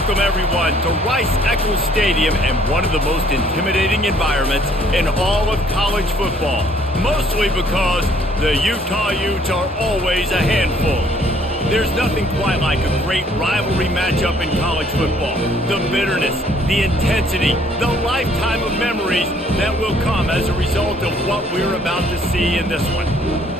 welcome everyone to Rice-Eccles Stadium and one of the most intimidating environments in all of college football. Mostly because the Utah Utes are always a handful. There's nothing quite like a great rivalry matchup in college football. The bitterness, the intensity, the lifetime of memories that will come as a result of what we're about to see in this one.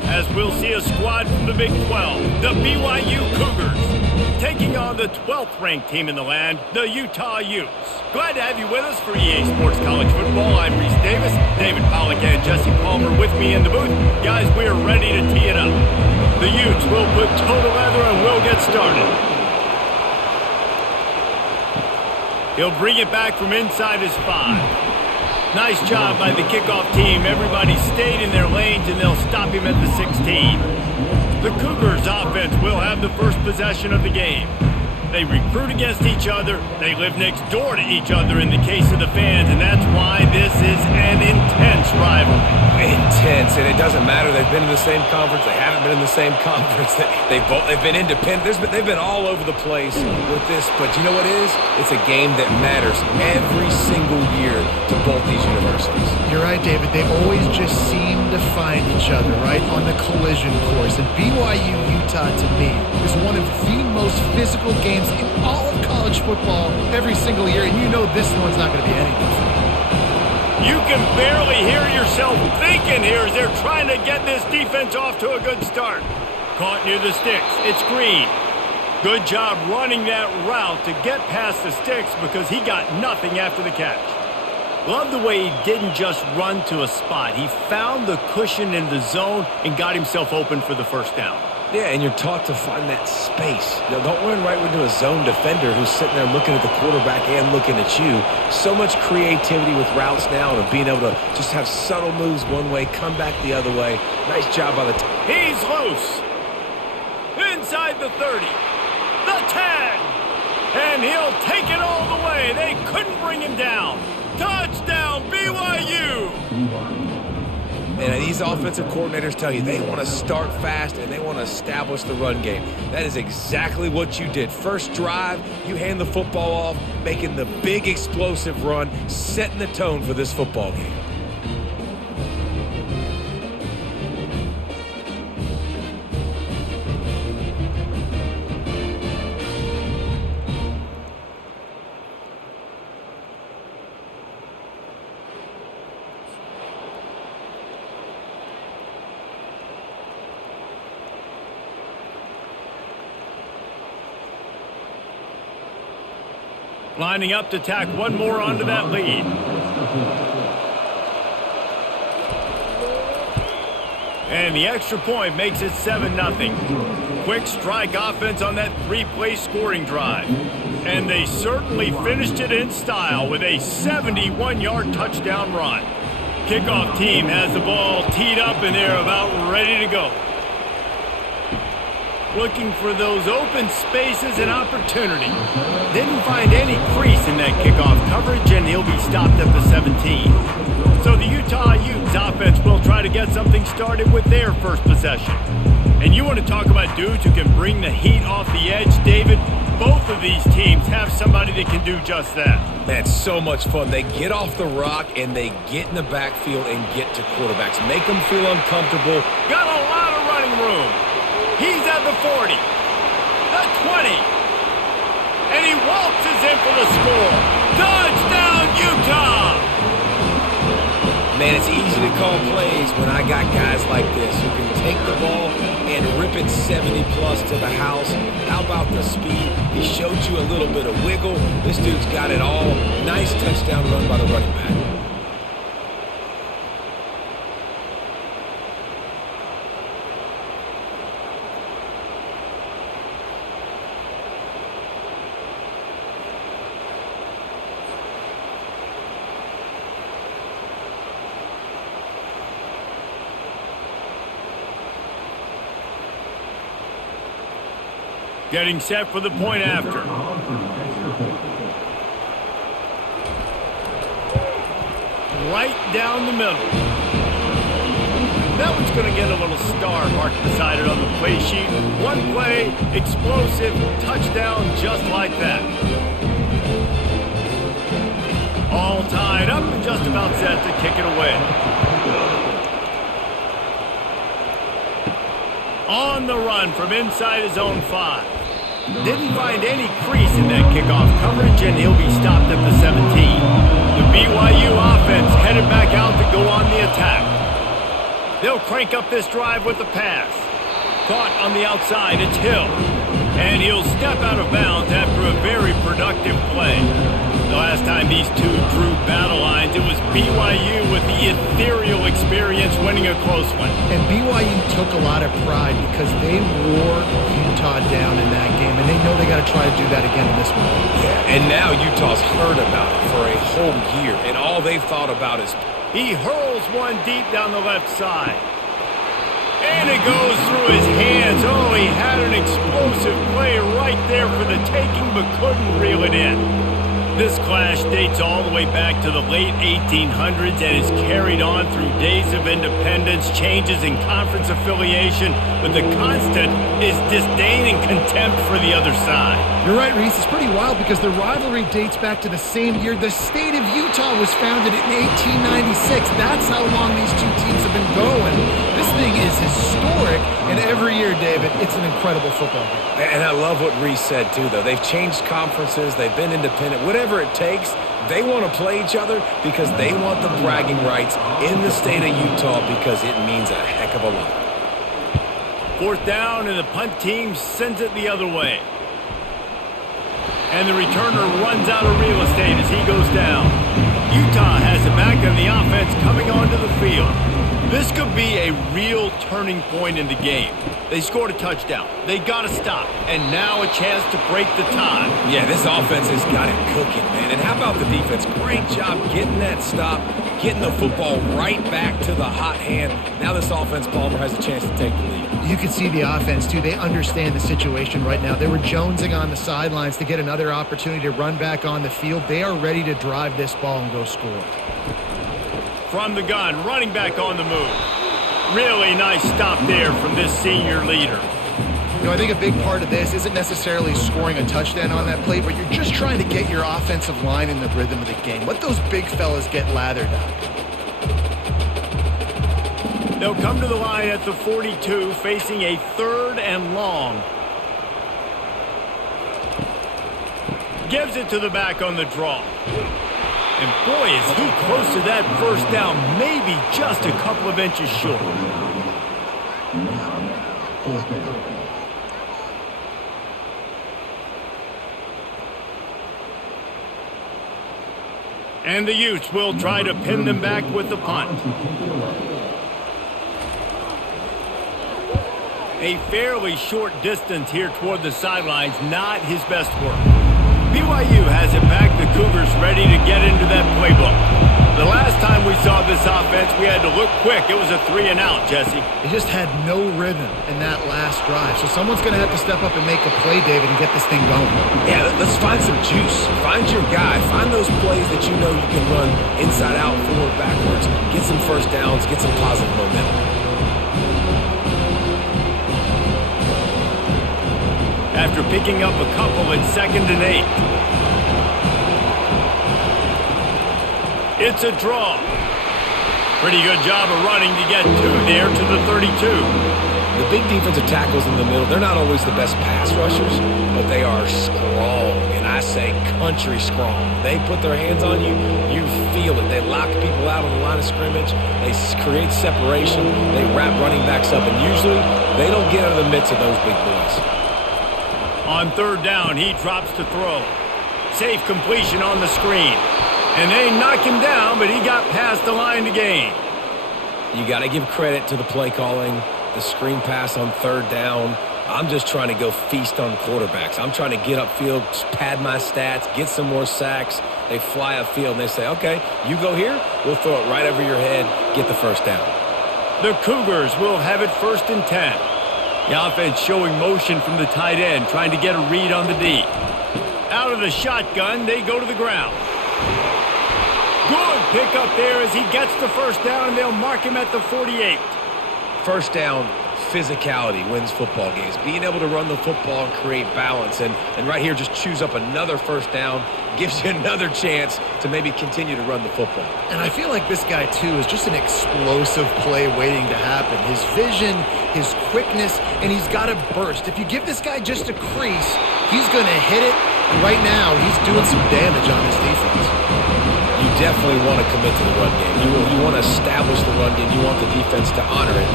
As we'll see a squad from the Big 12, the BYU Cougars, taking on the 12th ranked team in the land, the Utah Utes. Glad to have you with us for EA Sports College Football. I'm Reese Davis, David Pollack and Jesse Palmer with me in the booth. Guys, we're ready to tee it up. The Utes will put toe to leather and we'll get started. He'll bring it back from inside his 5. Nice job by the kickoff team. Everybody stayed in their lanes and they'll stop him at the 16. The Cougars offense will have the first possession of the game. They recruit against each other. They live next door to each other in the case of the fans, and that's why this is an intense rivalry. Intense, and it doesn't matter. They've been in the same conference. They haven't been in the same conference. They've been independent. They've been all over the place with this. But you know what it is? It's a game that matters every single year to both these universities. You're right, David. They always just seem to find each other, right, on the collision course. And BYU-Utah, to me, is one of the most physical games in all of college football every single year. And you know this one's not going to be any different. You can barely hear yourself thinking here as they're trying to get this defense off to a good start. Caught near the sticks. It's Green. Good job running that route to get past the sticks because he got nothing after the catch. Love the way he didn't just run to a spot. He found the cushion in the zone and got himself open for the first down. Yeah, and you're taught to find that space. Now, don't run right into a zone defender who's sitting there looking at the quarterback and looking at you. So much creativity with routes now and being able to just have subtle moves one way, come back the other way. Nice job by the team. He's loose. Inside the 30. The 10. And he'll take it all the way. They couldn't bring him down. Touchdown, BYU. And these offensive coordinators tell you they want to start fast and they want to establish the run game. That is exactly what you did. First drive, you hand the football off, making the big explosive run, setting the tone for this football game. Lining up to tack one more onto that lead. And the extra point makes it 7-0. Quick strike offense on that 3-play scoring drive. And they certainly finished it in style with a 71-yard touchdown run. Kickoff team has the ball teed up and they're about ready to go. Looking for those open spaces and opportunity. Didn't find any crease in that kickoff coverage, and he'll be stopped at the 17. So the Utah Utes offense will try to get something started with their first possession. And you want to talk about dudes who can bring the heat off the edge, David? Both of these teams have somebody that can do just that. Man, so much fun. They get off the rock, and they get in the backfield and get to quarterbacks. Make them feel uncomfortable. Got a lot of running room. He's at the 40, the 20, and he waltzes in for the score. Touchdown, Utah! Man, it's easy to call plays when I got guys like this who can take the ball and rip it 70-plus to the house. How about the speed? He showed you a little bit of wiggle. This dude's got it all. Nice touchdown run by the running back. Getting set for the point after. Right down the middle. That one's going to get a little star marked beside it on the play sheet. One play, explosive, touchdown, just like that. about set to kick it away. On the run from inside his own 5. Didn't find any crease in that kickoff coverage, and he'll be stopped at the 17. The BYU offense headed back out to go on the attack. They'll crank up this drive with the pass. Caught on the outside, it's Hill. And he'll step out of bounds after a very productive play. The last time these two drew battle lines, it was BYU with the ethereal experience winning a close one. And BYU took a lot of pride because they wore Utah down in that game, and they know they got to try to do that again in this one. Yeah, and now Utah's heard about it for a whole year, and all they've thought about is... He hurls one deep down the left side. And it goes through his hands. Oh, he had an explosive play right there for the taking, but couldn't reel it in. This clash dates all the way back to the late 1800s and is carried on through days of independence, changes in conference affiliation, but the constant is disdain and contempt for the other side. You're right, Reese. It's pretty wild because the rivalry dates back to the same year the state of Utah was founded in 1896. That's how long these two teams have been going. This thing is historic, and every year, David, it's an incredible football game. And I love what Reese said, too, though. They've changed conferences. They've been independent. Whatever it takes, they want to play each other because they want the bragging rights in the state of Utah because it means a heck of a lot. 4th down, and the punt team sends it the other way. And the returner runs out of real estate as he goes down. Utah has it back on the offense coming onto the field. This could be a real turning point in the game. They scored a touchdown. They got to stop. And now a chance to break the tie. Yeah, this offense has got it cooking, man. And how about the defense? Great job getting that stop, getting the football right back to the hot hand. Now this offense, Palmer, has a chance to take the lead. You can see the offense, too. They understand the situation right now. They were jonesing on the sidelines to get another opportunity to run back on the field. They are ready to drive this ball and go score. From the gun, running back on the move. Really nice stop there from this senior leader. You know, I think a big part of this isn't necessarily scoring a touchdown on that play, but you're just trying to get your offensive line in the rhythm of the game. Let those big fellas get lathered up. They'll come to the line at the 42, facing a 3rd and long. Gives it to the back on the draw. And boy, is he close to that first down, maybe just a couple of inches short. And the Utes will try to pin them back with the punt. A fairly short distance here toward the sidelines, not his best work. BYU has it back. The Cougars ready to get into that playbook. The last time we saw this offense, we had to look quick. It was a 3-and-out, Jesse. They just had no rhythm in that last drive. So someone's going to have to step up and make a play, David, and get this thing going. Yeah, let's find some juice. Find your guy. Find those plays that you know you can run inside out, forward, backwards. Get some first downs. Get some positive momentum. After picking up a couple at 2nd and 8. It's a draw. Pretty good job of running to get 2 there to the 32. The big defensive tackles in the middle, they're not always the best pass rushers, but they are strong, and I say country strong. They put their hands on you, you feel it. They lock people out on the line of scrimmage. They create separation. They wrap running backs up, and usually they don't get out of the midst of those big boys. On 3rd down, he drops to throw. Safe completion on the screen. And they knock him down, but he got past the line to gain. You got to give credit to the play calling, the screen pass on 3rd down. I'm just trying to go feast on quarterbacks. I'm trying to get upfield, pad my stats, get some more sacks. They fly upfield, and they say, okay, you go here, we'll throw it right over your head, get the first down. The Cougars will have it 1st and 10. The offense showing motion from the tight end, trying to get a read on the D. Out of the shotgun, they go to the ground. Good pickup there as he gets the first down, and they'll mark him at the 48. First down, physicality wins football games. Being able to run the football and create balance. And right here, just choose up another first down, gives you another chance to maybe continue to run the football. And I feel like this guy, too, is just an explosive play waiting to happen. His vision, his quickness, and he's got a burst. If you give this guy just a crease, he's going to hit it. Right now, he's doing some damage on this defense. You definitely want to commit to the run game. You want to establish the run game. You want the defense to honor it.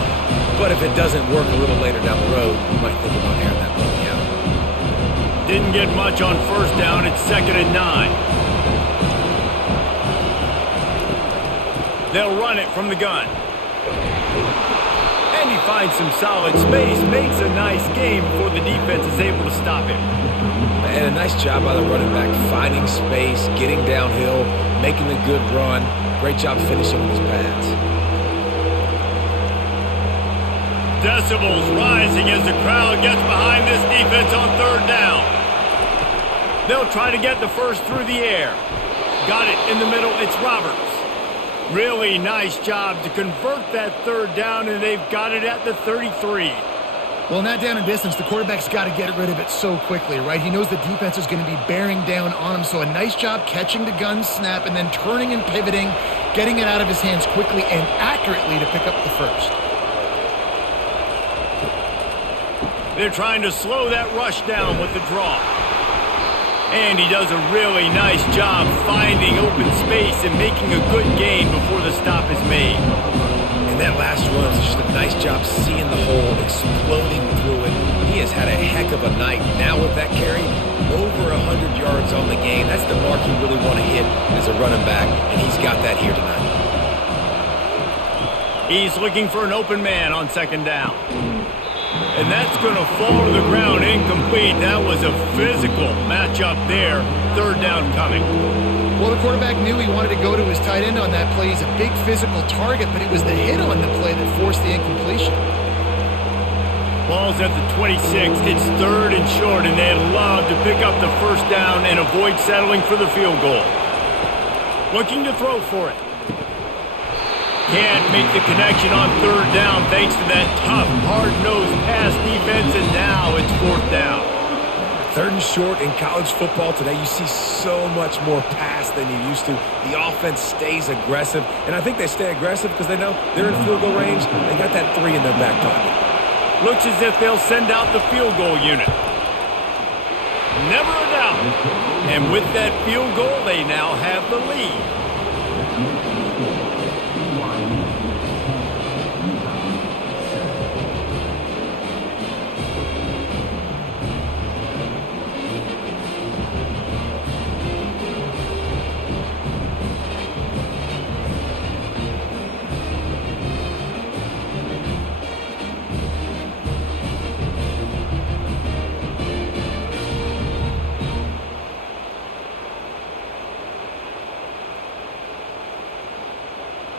But if it doesn't work a little later down the road, you might think about airing that play out. Didn't get much on first down. It's 2nd and 9. They'll run it from the gun. And he finds some solid space, makes a nice game before the defense is able to stop him. And a nice job by the running back, finding space, getting downhill, making a good run. Great job finishing with his pads. Decibels rising as the crowd gets behind this defense on 3rd down. They'll try to get the first through the air. Got it in the middle. It's Roberts. Really nice job to convert that 3rd down, and they've got it at the 33. Well, in that down and distance, the quarterback's got to get rid of it so quickly, right? He knows the defense is going to be bearing down on him, so a nice job catching the gun snap and then turning and pivoting, getting it out of his hands quickly and accurately to pick up the first. They're trying to slow that rush down with the draw. And he does a really nice job finding open space and making a good gain before the stop is made. And that last run is just a nice job seeing the hole, exploding through it. He has had a heck of a night. Now with that carry, over 100 yards on the game. That's the mark you really want to hit as a running back, and he's got that here tonight. He's looking for an open man on 2nd down. And that's going to fall to the ground incomplete. That was a physical matchup there. 3rd down coming. Well, the quarterback knew he wanted to go to his tight end on that play. He's a big physical target, but it was the hit on the play that forced the incompletion. Ball's at the 26. It's 3rd and short, and they'd love to pick up the first down and avoid settling for the field goal. Looking to throw for it. Can't make the connection on 3rd down thanks to that tough, hard-nosed pass defense, and now it's 4th down. 3rd and short in college football today, you see so much more pass than you used to. The offense stays aggressive, and I think they stay aggressive because they know they're in field goal range. They got that 3 in their back pocket. Looks as if they'll send out the field goal unit. Never a doubt. And with that field goal, they now have the lead.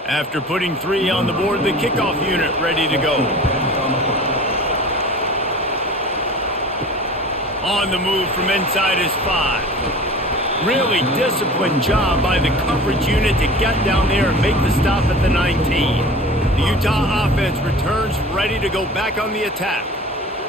After putting 3 on the board, the kickoff unit ready to go. On the move from inside his 5. Really disciplined job by the coverage unit to get down there and make the stop at the 19. The Utah offense returns ready to go back on the attack.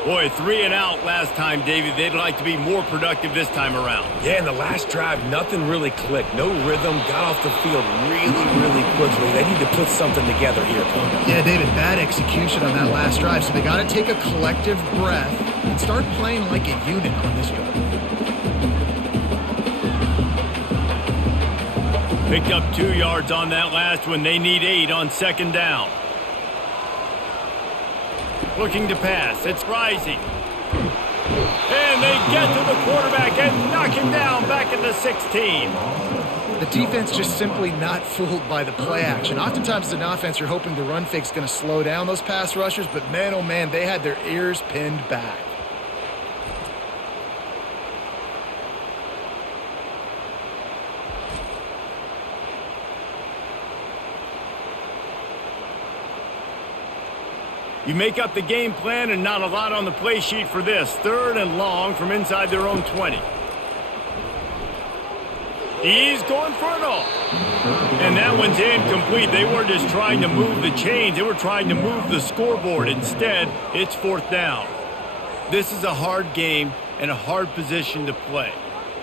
Boy, 3 and out last time, Davey. They'd like to be more productive this time around. Yeah, in the last drive, nothing really clicked. No rhythm, got off the field really quickly. They need to put something together here, Connor. Yeah, David, bad execution on that last drive, so they got to take a collective breath and start playing like a unit on this drive. Picked up 2 yards on that last one. They need 8 on 2nd down. Looking to pass. It's rising. And they get to the quarterback and knock him down back at the 16. The defense just simply not fooled by the play action. Oftentimes as an offense, you're hoping the run fake's going to slow down those pass rushers, but man, oh man, they had their ears pinned back. You make up the game plan and not a lot on the play sheet for this. 3rd and long from inside their own 20. He's going for it all. And that one's incomplete. They weren't just trying to move the chains. They were trying to move the scoreboard. Instead, it's fourth down. This is a hard game and a hard position to play.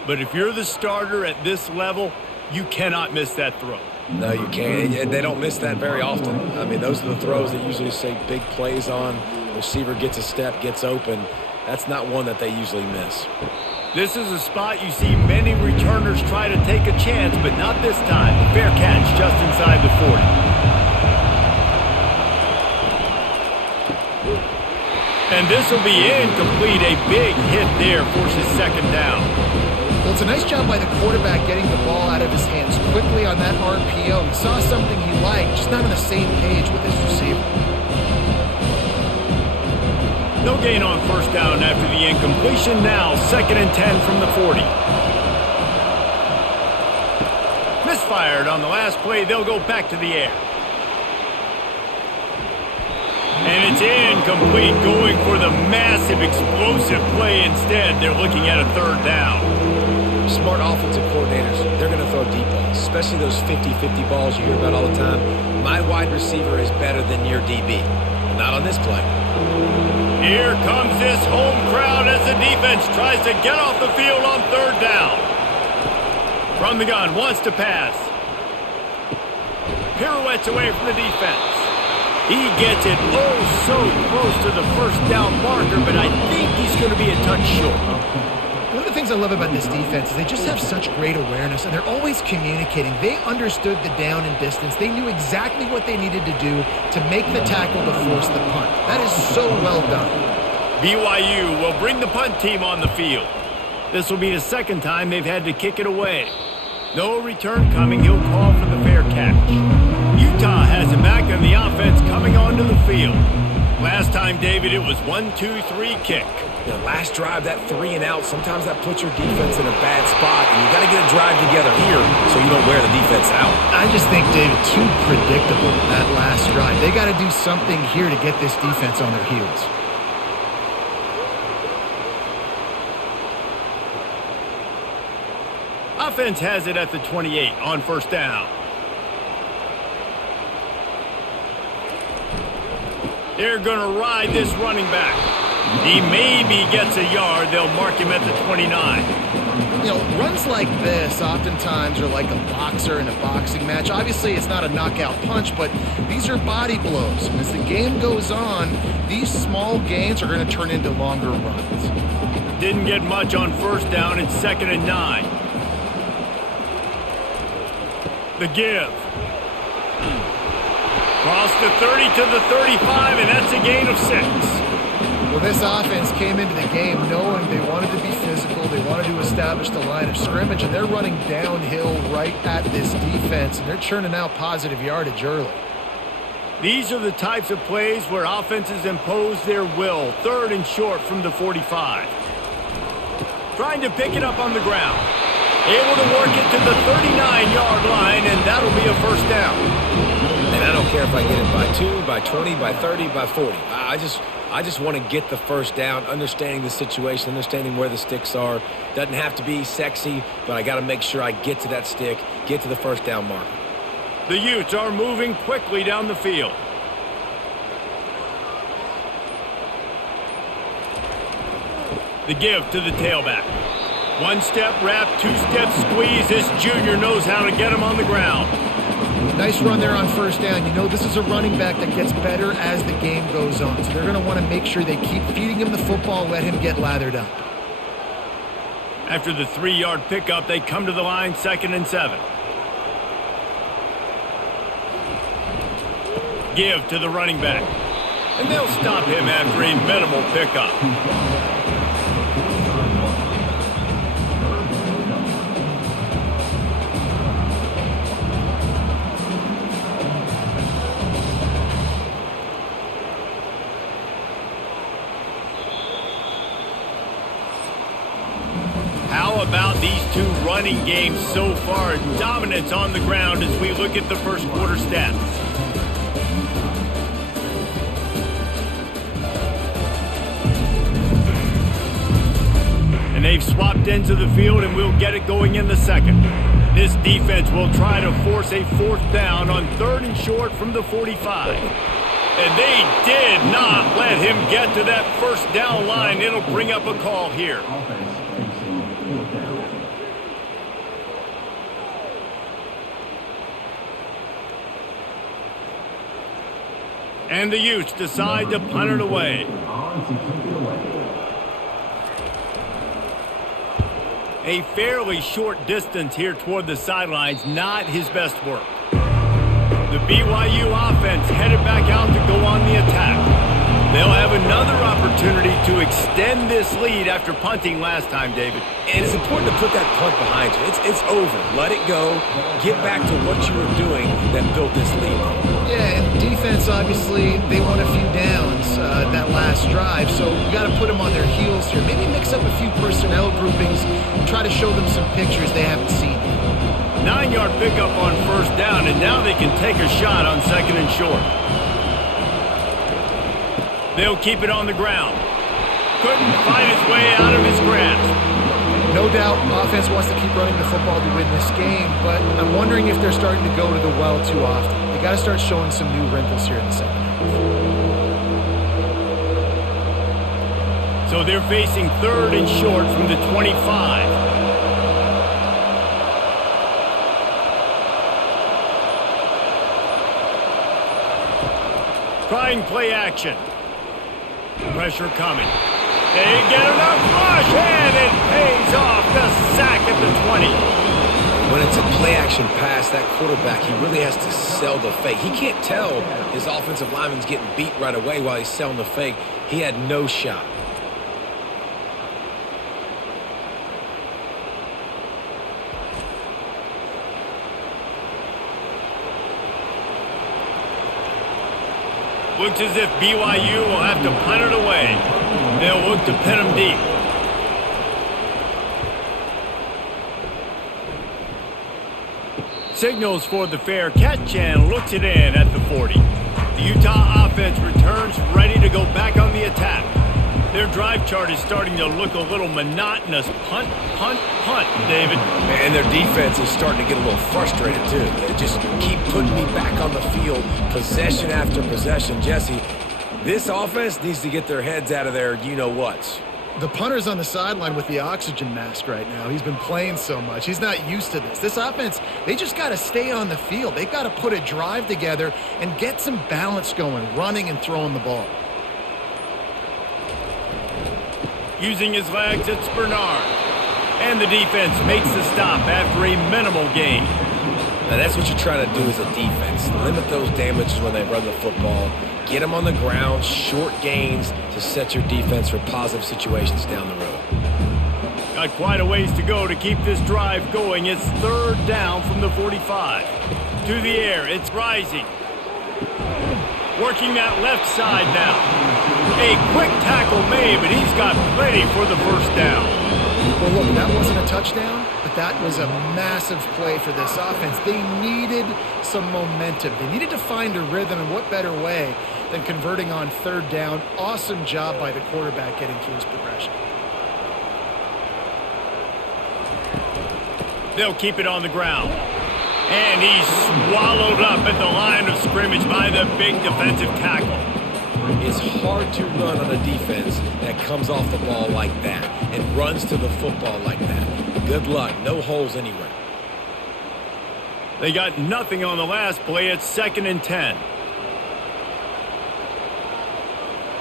But if you're the starter at this level, you cannot miss that throw. No, you can't. And they don't miss that very often. I mean, those are the throws that usually say big plays on. The receiver gets a step, gets open. That's not one that they usually miss. This is a spot you see many returners try to take a chance, but not this time. A fair catch just inside the 40. And this will be incomplete. A big hit there forces second down. Well, it's a nice job by the quarterback getting the ball out of his hands quickly on that RPO. He saw something he liked, just not on the same page with his receiver. No gain on first down after the incompletion. Now, 2nd and 10 from the 40. Misfired on the last play. They'll go back to the air. And it's incomplete, going for the massive, explosive play instead. They're looking at a third down. Smart offensive coordinators, they're going to throw deep balls, especially those 50-50 balls you hear about all the time. My wide receiver is better than your DB. Not on this play. Here comes this home crowd as the defense tries to get off the field on third down. From the gun, wants to pass. Pirouettes away from the defense. He gets it so close to the first down marker, but I think he's going to be a touch short. One of the things I love about this defense is they just have such great awareness, and they're always communicating. They understood the down and distance. They knew exactly what they needed to do to make the tackle to force the punt. That is so well done. BYU will bring the punt team on the field. This will be the second time they've had to kick it away. No return coming. He'll call for the fair catch. Utah has it back on the offense coming onto the field. Last time, David, it was 1-2-3 kick. The last drive, that 3 and out, sometimes that puts your defense in a bad spot, and you got to get a drive together here so you don't wear the defense out. I just think, David, too predictable that last drive. They got to do something here to get this defense on their heels. Offense has it at the 28 on first down. They're going to ride this running back. He maybe gets a yard. They'll mark him at the 29. You know, runs like this oftentimes are like a boxer in a boxing match. Obviously, it's not a knockout punch, but these are body blows. And as the game goes on, these small gains are going to turn into longer runs. Didn't get much on first down. It's 2nd and 9. The give. Cross the 30 to the 35, and that's a gain of 6. Well, this offense came into the game knowing they wanted to be physical, they wanted to establish the line of scrimmage, and they're running downhill right at this defense, and they're churning out positive yardage early. These are the types of plays where offenses impose their will. 3rd and short from the 45. Trying to pick it up on the ground. Able to work it to the 39-yard line, and that'll be a first down. And I don't care if I get it by 2, by 20, by 30, by 40. I just want to get the first down, understanding the situation, understanding where the sticks are. Doesn't have to be sexy, but I got to make sure I get to that stick, get to the first down marker. The Utes are moving quickly down the field. The give to the tailback. 1-step wrap, 2-step squeeze. This junior knows how to get him on the ground. Nice run there on first down. You know, this is a running back that gets better as the game goes on. So they're going to want to make sure they keep feeding him the football and let him get lathered up. After the 3-yard pickup, they come to the line, 2nd and 7. Give to the running back. And they'll stop him after a minimal pickup. How about these two running games so far? Dominance on the ground as we look at the first quarter stats. And they've swapped ends of the field, and we'll get it going in the second. This defense will try to force a fourth down on 3rd and short from the 45. And they did not let him get to that first down line. It'll bring up a call here. And the Utes decide to punt it away. A fairly short distance here toward the sidelines, not his best work. The BYU offense headed back out to go on the attack. They'll have another opportunity to extend this lead after punting last time, David. And it's important to put that punt behind you. It's over. Let it go. Get back to what you were doing that built this lead. Yeah, and defense, obviously, they won a few downs that last drive, so you got to put them on their heels here. Maybe mix up a few personnel groupings and try to show them some pictures they haven't seen. 9-yard pickup on first down, and now they can take a shot on 2nd and short. They'll keep it on the ground. Couldn't find his way out of his grasp. No doubt offense wants to keep running the football to win this game, but I'm wondering if they're starting to go to the well too often. They got to start showing some new wrinkles here in the second half. So they're facing 3rd and short from the 25. Trying play action. Pressure coming. They get enough rush, and it pays off. The sack at the 20. When it's a play-action pass, that quarterback, he really has to sell the fake. He can't tell his offensive lineman's getting beat right away while he's selling the fake. He had no shot. Looks as if BYU will have to punt it away. They'll look to pin him deep. Signals for the fair catch and looks it in at the 40. The Utah offense returns ready to go back on the attack. Their drive chart is starting to look a little monotonous. Punt, punt, punt, David. And their defense is starting to get a little frustrated, too. They just keep putting me back on the field, possession after possession. Jesse, this offense needs to get their heads out of their you-know-whats. The punter's on the sideline with the oxygen mask right now. He's been playing so much. He's not used to this. This offense, they just got to stay on the field. They've got to put a drive together and get some balance going, running and throwing the ball. Using his legs, it's Bernard. And the defense makes the stop after a minimal gain. Now that's what you're trying to do as a defense. Limit those damages when they run the football. Get them on the ground, short gains to set your defense for positive situations down the road. Got quite a ways to go to keep this drive going. It's 3rd down from the 45. To the air, it's rising. Working that left side now. A quick tackle made, but he's got plenty for the first down. Well, look, that wasn't a touchdown, but that was a massive play for this offense. They needed some momentum. They needed to find a rhythm, and what better way than converting on 3rd down. Awesome job by the quarterback getting through his progression. They'll keep it on the ground. And he's swallowed up at the line of scrimmage by the big defensive tackle. It's hard to run on a defense that comes off the ball like that and runs to the football like that. Good luck. No holes anywhere. They got nothing on the last play. It's 2nd and 10.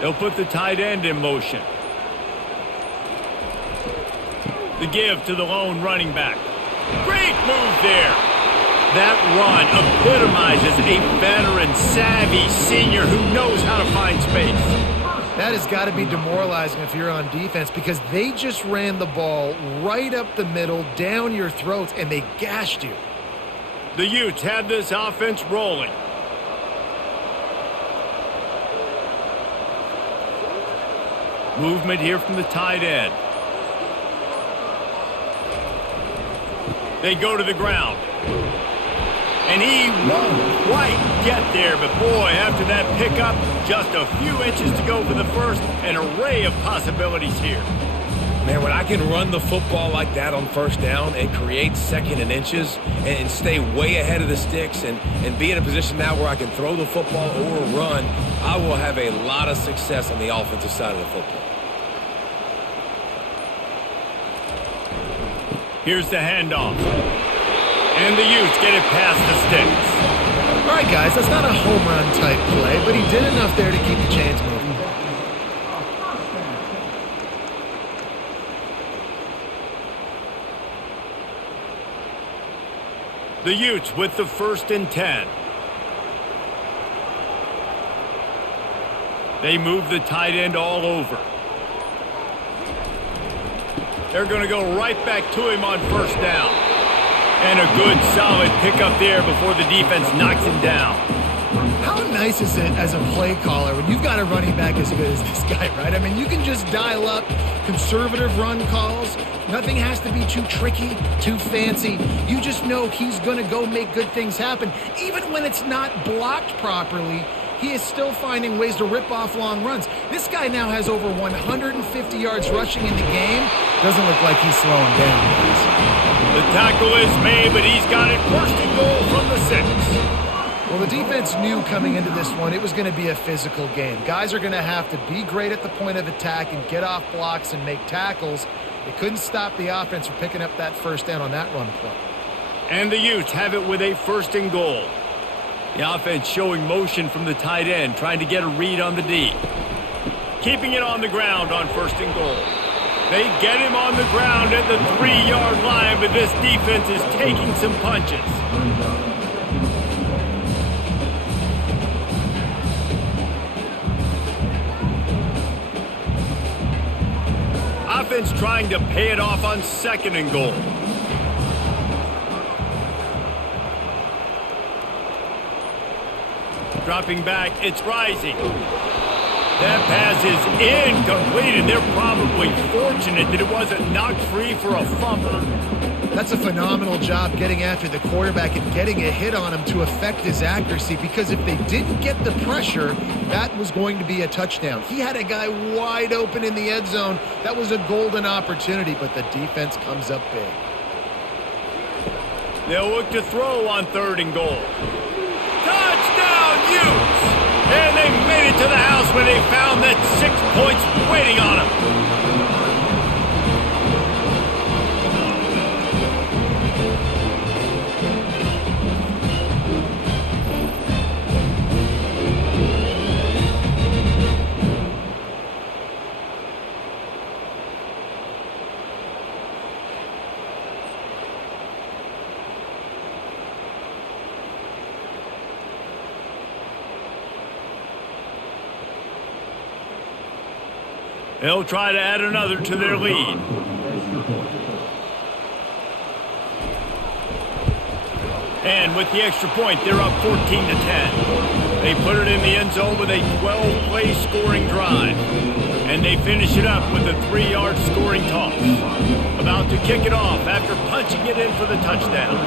They'll put the tight end in motion. The give to the lone running back. Great move there. That run epitomizes a veteran, savvy senior who knows how to find space. That has got to be demoralizing if you're on defense because they just ran the ball right up the middle, down your throats, and they gashed you. The Utes have this offense rolling. Movement here from the tight end. They go to the ground. And he won't quite get there, but boy, after that pickup, just a few inches to go for the first, an array of possibilities here. Man, when I can run the football like that on first down and create second and inches and stay way ahead of the sticks and be in a position now where I can throw the football or run, I will have a lot of success on the offensive side of the football. Here's the handoff. And the Utes get it past the sticks. All right, guys, that's not a home run type play, but he did enough there to keep the chains moving. The Utes with the 1st and 10. They move the tight end all over. They're going to go right back to him on 1st down. And a good, solid pickup there before the defense knocks him down. How nice is it as a play caller when you've got a running back as good as this guy, right? I mean, you can just dial up conservative run calls. Nothing has to be too tricky, too fancy. You just know he's going to go make good things happen. Even when it's not blocked properly, he is still finding ways to rip off long runs. This guy now has over 150 yards rushing in the game. Doesn't look like he's slowing down, guys. The tackle is made, but he's got it 1st and goal from the 6. Well, the defense knew coming into this one it was going to be a physical game. Guys are going to have to be great at the point of attack and get off blocks and make tackles. They couldn't stop the offense from picking up that 1st down on that run play. And the Utes have it with a 1st and goal. The offense showing motion from the tight end, trying to get a read on the D. Keeping it on the ground on 1st and goal. They get him on the ground at the 3-yard line, but this defense is taking some punches. Offense trying to pay it off on 2nd and goal. Dropping back, it's Rising. That pass is incomplete, and they're probably fortunate that it wasn't knocked free for a fumble. That's a phenomenal job getting after the quarterback and getting a hit on him to affect his accuracy, because if they didn't get the pressure, that was going to be a touchdown. He had a guy wide open in the end zone. That was a golden opportunity, but the defense comes up big. They'll look to throw on 3rd and goal. Touchdown, Utes! And they made it to the house when they found that 6 points waiting on them. They'll try to add another to their lead. And with the extra point, they're up 14-10. They put it in the end zone with a 12-play scoring drive. And they finish it up with a 3-yard scoring toss. About to kick it off after punching it in for the touchdown.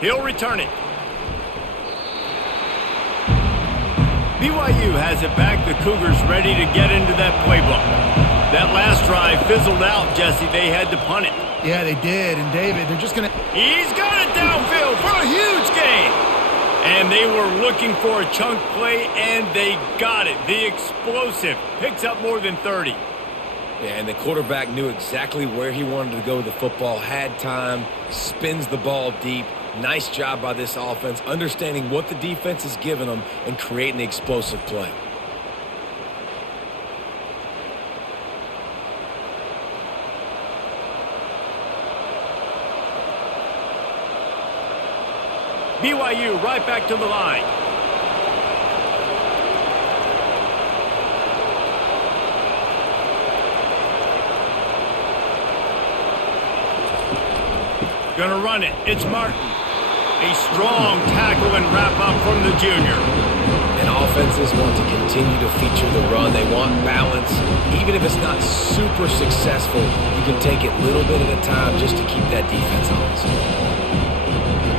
He'll return it. BYU has it back. The Cougars ready to get into that playbook. That last drive fizzled out, Jesse. They had to punt it. Yeah, they did. And David, they're just going to... He's got it downfield for a huge gain. And they were looking for a chunk play, and they got it. The explosive picks up more than 30. Yeah, and the quarterback knew exactly where he wanted to go with the football, had time, spins the ball deep. Nice job by this offense, understanding what the defense is giving them and creating the explosive play. BYU right back to the line. Gonna run it. It's Martin. A strong tackle and wrap up from the junior. And offenses want to continue to feature the run. They want balance. Even if it's not super successful, you can take it little bit at a time just to keep that defense honest.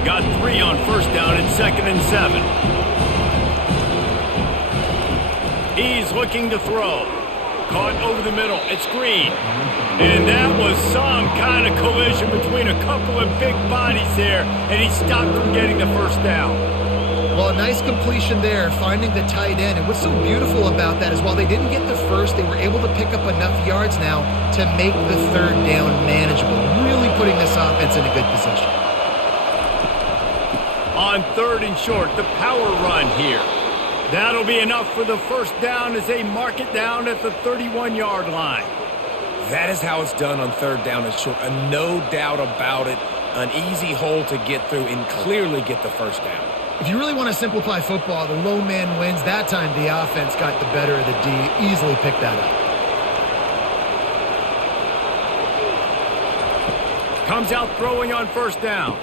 Got 3 on 1st down and 2nd and 7. He's looking to throw. Caught over the middle. It's Green. And that was some kind of collision between a couple of big bodies there, and he stopped from getting the first down. Well, a nice completion there, finding the tight end. And what's so beautiful about that is while they didn't get the first, they were able to pick up enough yards now to make the third down manageable, really putting this offense in a good position. On 3rd and short, the power run here. That'll be enough for the first down as they mark it down at the 31-yard line. That is how it's done on 3rd down and short. No doubt about it. An easy hole to get through and clearly get the first down. If you really want to simplify football, the low man wins. That time the offense got the better of the D. Easily picked that up. Comes out throwing on 1st down.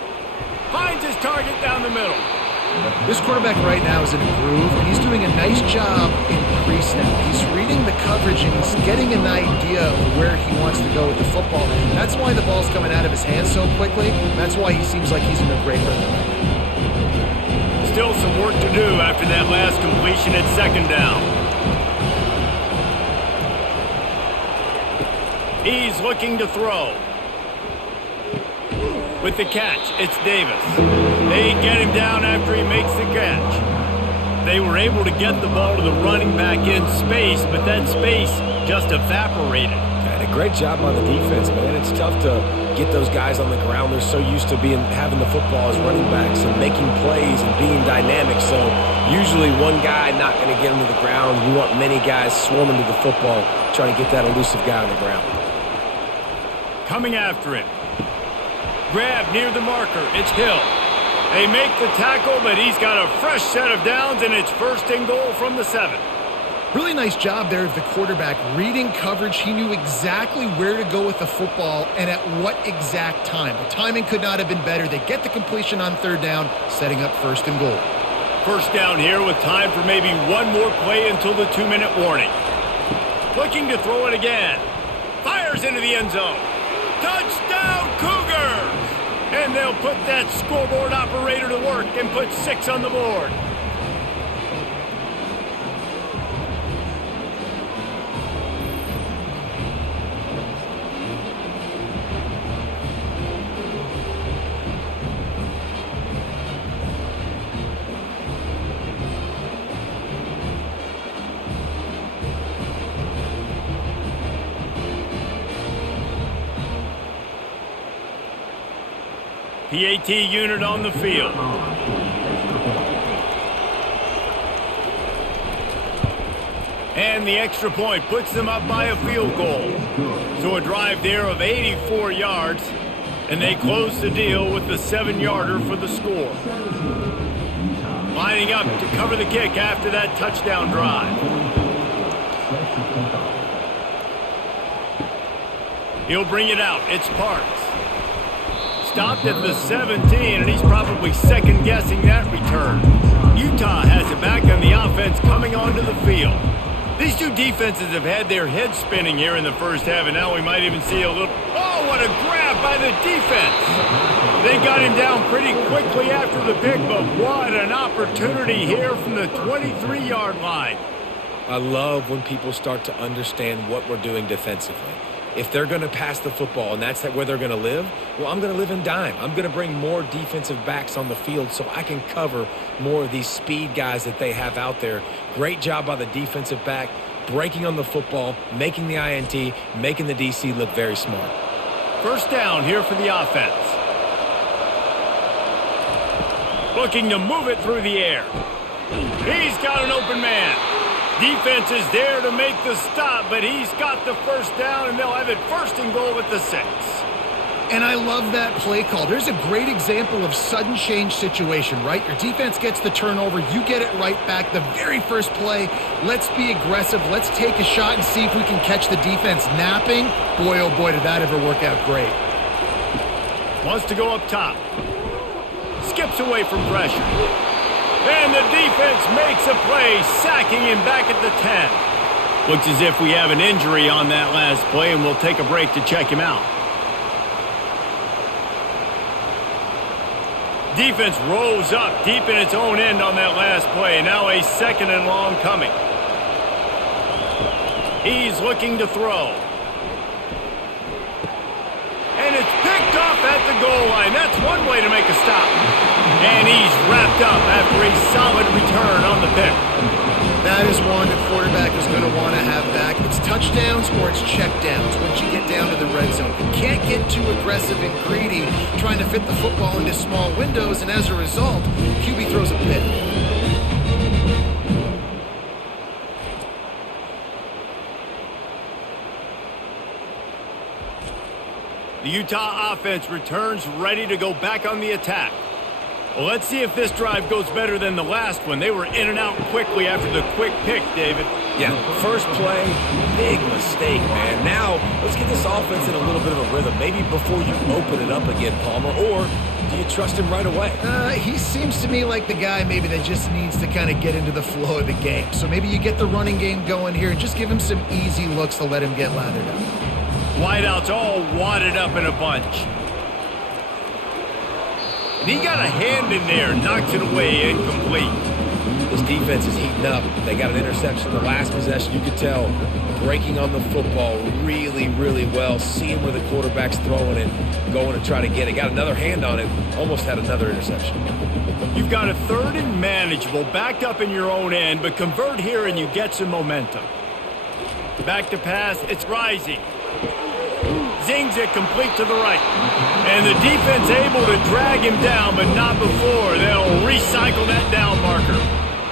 Finds his target down the middle. This quarterback right now is in a groove, and he's doing a nice job in pre-snap. He's reading the coverage, and he's getting an idea of where he wants to go with the football. That's why the ball's coming out of his hands so quickly. That's why he seems like he's in a great rhythm right now. Still some work to do after that last completion at 2nd down. He's looking to throw. With the catch, it's Davis. They get him down after he makes the catch. They were able to get the ball to the running back in space, but that space just evaporated. And a great job on the defense, man. It's tough to get those guys on the ground. They're so used to having the football as running backs and making plays and being dynamic. So usually one guy not going to get him to the ground. You want many guys swarming to the football, trying to get that elusive guy on the ground. Coming after him. Grab near the marker. It's Hill. They make the tackle, but he's got a fresh set of downs, and it's 1st and goal from the 7. Really nice job there of the quarterback reading coverage. He knew exactly where to go with the football and at what exact time. The timing could not have been better. They get the completion on 3rd down, setting up 1st and goal. 1st down here with time for maybe one more play until the 2-minute warning. Looking to throw it again. Fires into the end zone. Touchdown, Cougars! And they'll put that scoreboard operator to work and put 6 on the board. PAT unit on the field. And the extra point puts them up by a field goal. So a drive there of 84 yards, and they close the deal with the 7-yarder for the score. Lining up to cover the kick after that touchdown drive. He'll bring it out. It's Parks. Stopped at the 17, and he's probably second-guessing that return. Utah has it back on the offense coming onto the field. These two defenses have had their heads spinning here in the first half, and now we might even see a little... Oh, what a grab by the defense! They got him down pretty quickly after the pick, but what an opportunity here from the 23-yard line. I love when people start to understand what we're doing defensively. If they're going to pass the football and that's where they're going to live, well, I'm going to live in dime. I'm going to bring more defensive backs on the field so I can cover more of these speed guys that they have out there. Great job by the defensive back, breaking on the football, making the INT, making the DC look very smart. 1st down here for the offense. Looking to move it through the air. He's got an open man. Defense is there to make the stop, but he's got the 1st down, and they'll have it 1st and goal at the 6. And I love that play call. There's a great example of sudden change situation, right? Your defense gets the turnover. You get it right back. The very first play, let's be aggressive. Let's take a shot and see if we can catch the defense napping. Boy, oh boy, did that ever work out great. Wants to go up top. Skips away from pressure. And the defense makes a play, sacking him back at the 10. Looks as if we have an injury on that last play, and we'll take a break to check him out. Defense rolls up deep in its own end on that last play. Now a 2nd and long coming. He's looking to throw. And it's picked off at the goal line. That's one way to make a stop. And he's wrapped up after a solid return on the pick. That is one the quarterback is going to want to have back. It's touchdowns or it's checkdowns once you get down to the red zone. You can't get too aggressive and greedy trying to fit the football into small windows, and as a result, QB throws a pick. The Utah offense returns ready to go back on the attack. Well, let's see if this drive goes better than the last one. They were in and out quickly after the quick pick, David. Yeah, first play, big mistake, man. Now, let's get this offense in a little bit of a rhythm. Maybe before you open it up again, Palmer, or do you trust him right away? He seems to me like the guy maybe that just needs to kind of get into the flow of the game. So maybe you get the running game going here and just give him some easy looks to let him get lathered up. Wideouts all wadded up in a bunch. And he got a hand in there, knocks it away, incomplete. This defense is heating up. They got an interception the last possession. You could tell breaking on the football really, really well, seeing where the quarterback's throwing it, going to try to get it. Got another hand on it, almost had another interception. You've got a third and manageable, backed up in your own end, but convert here and you get some momentum. Back to pass, it's rising. Zings it complete to the right. And the defense able to drag him down, but not before. They'll recycle that down marker.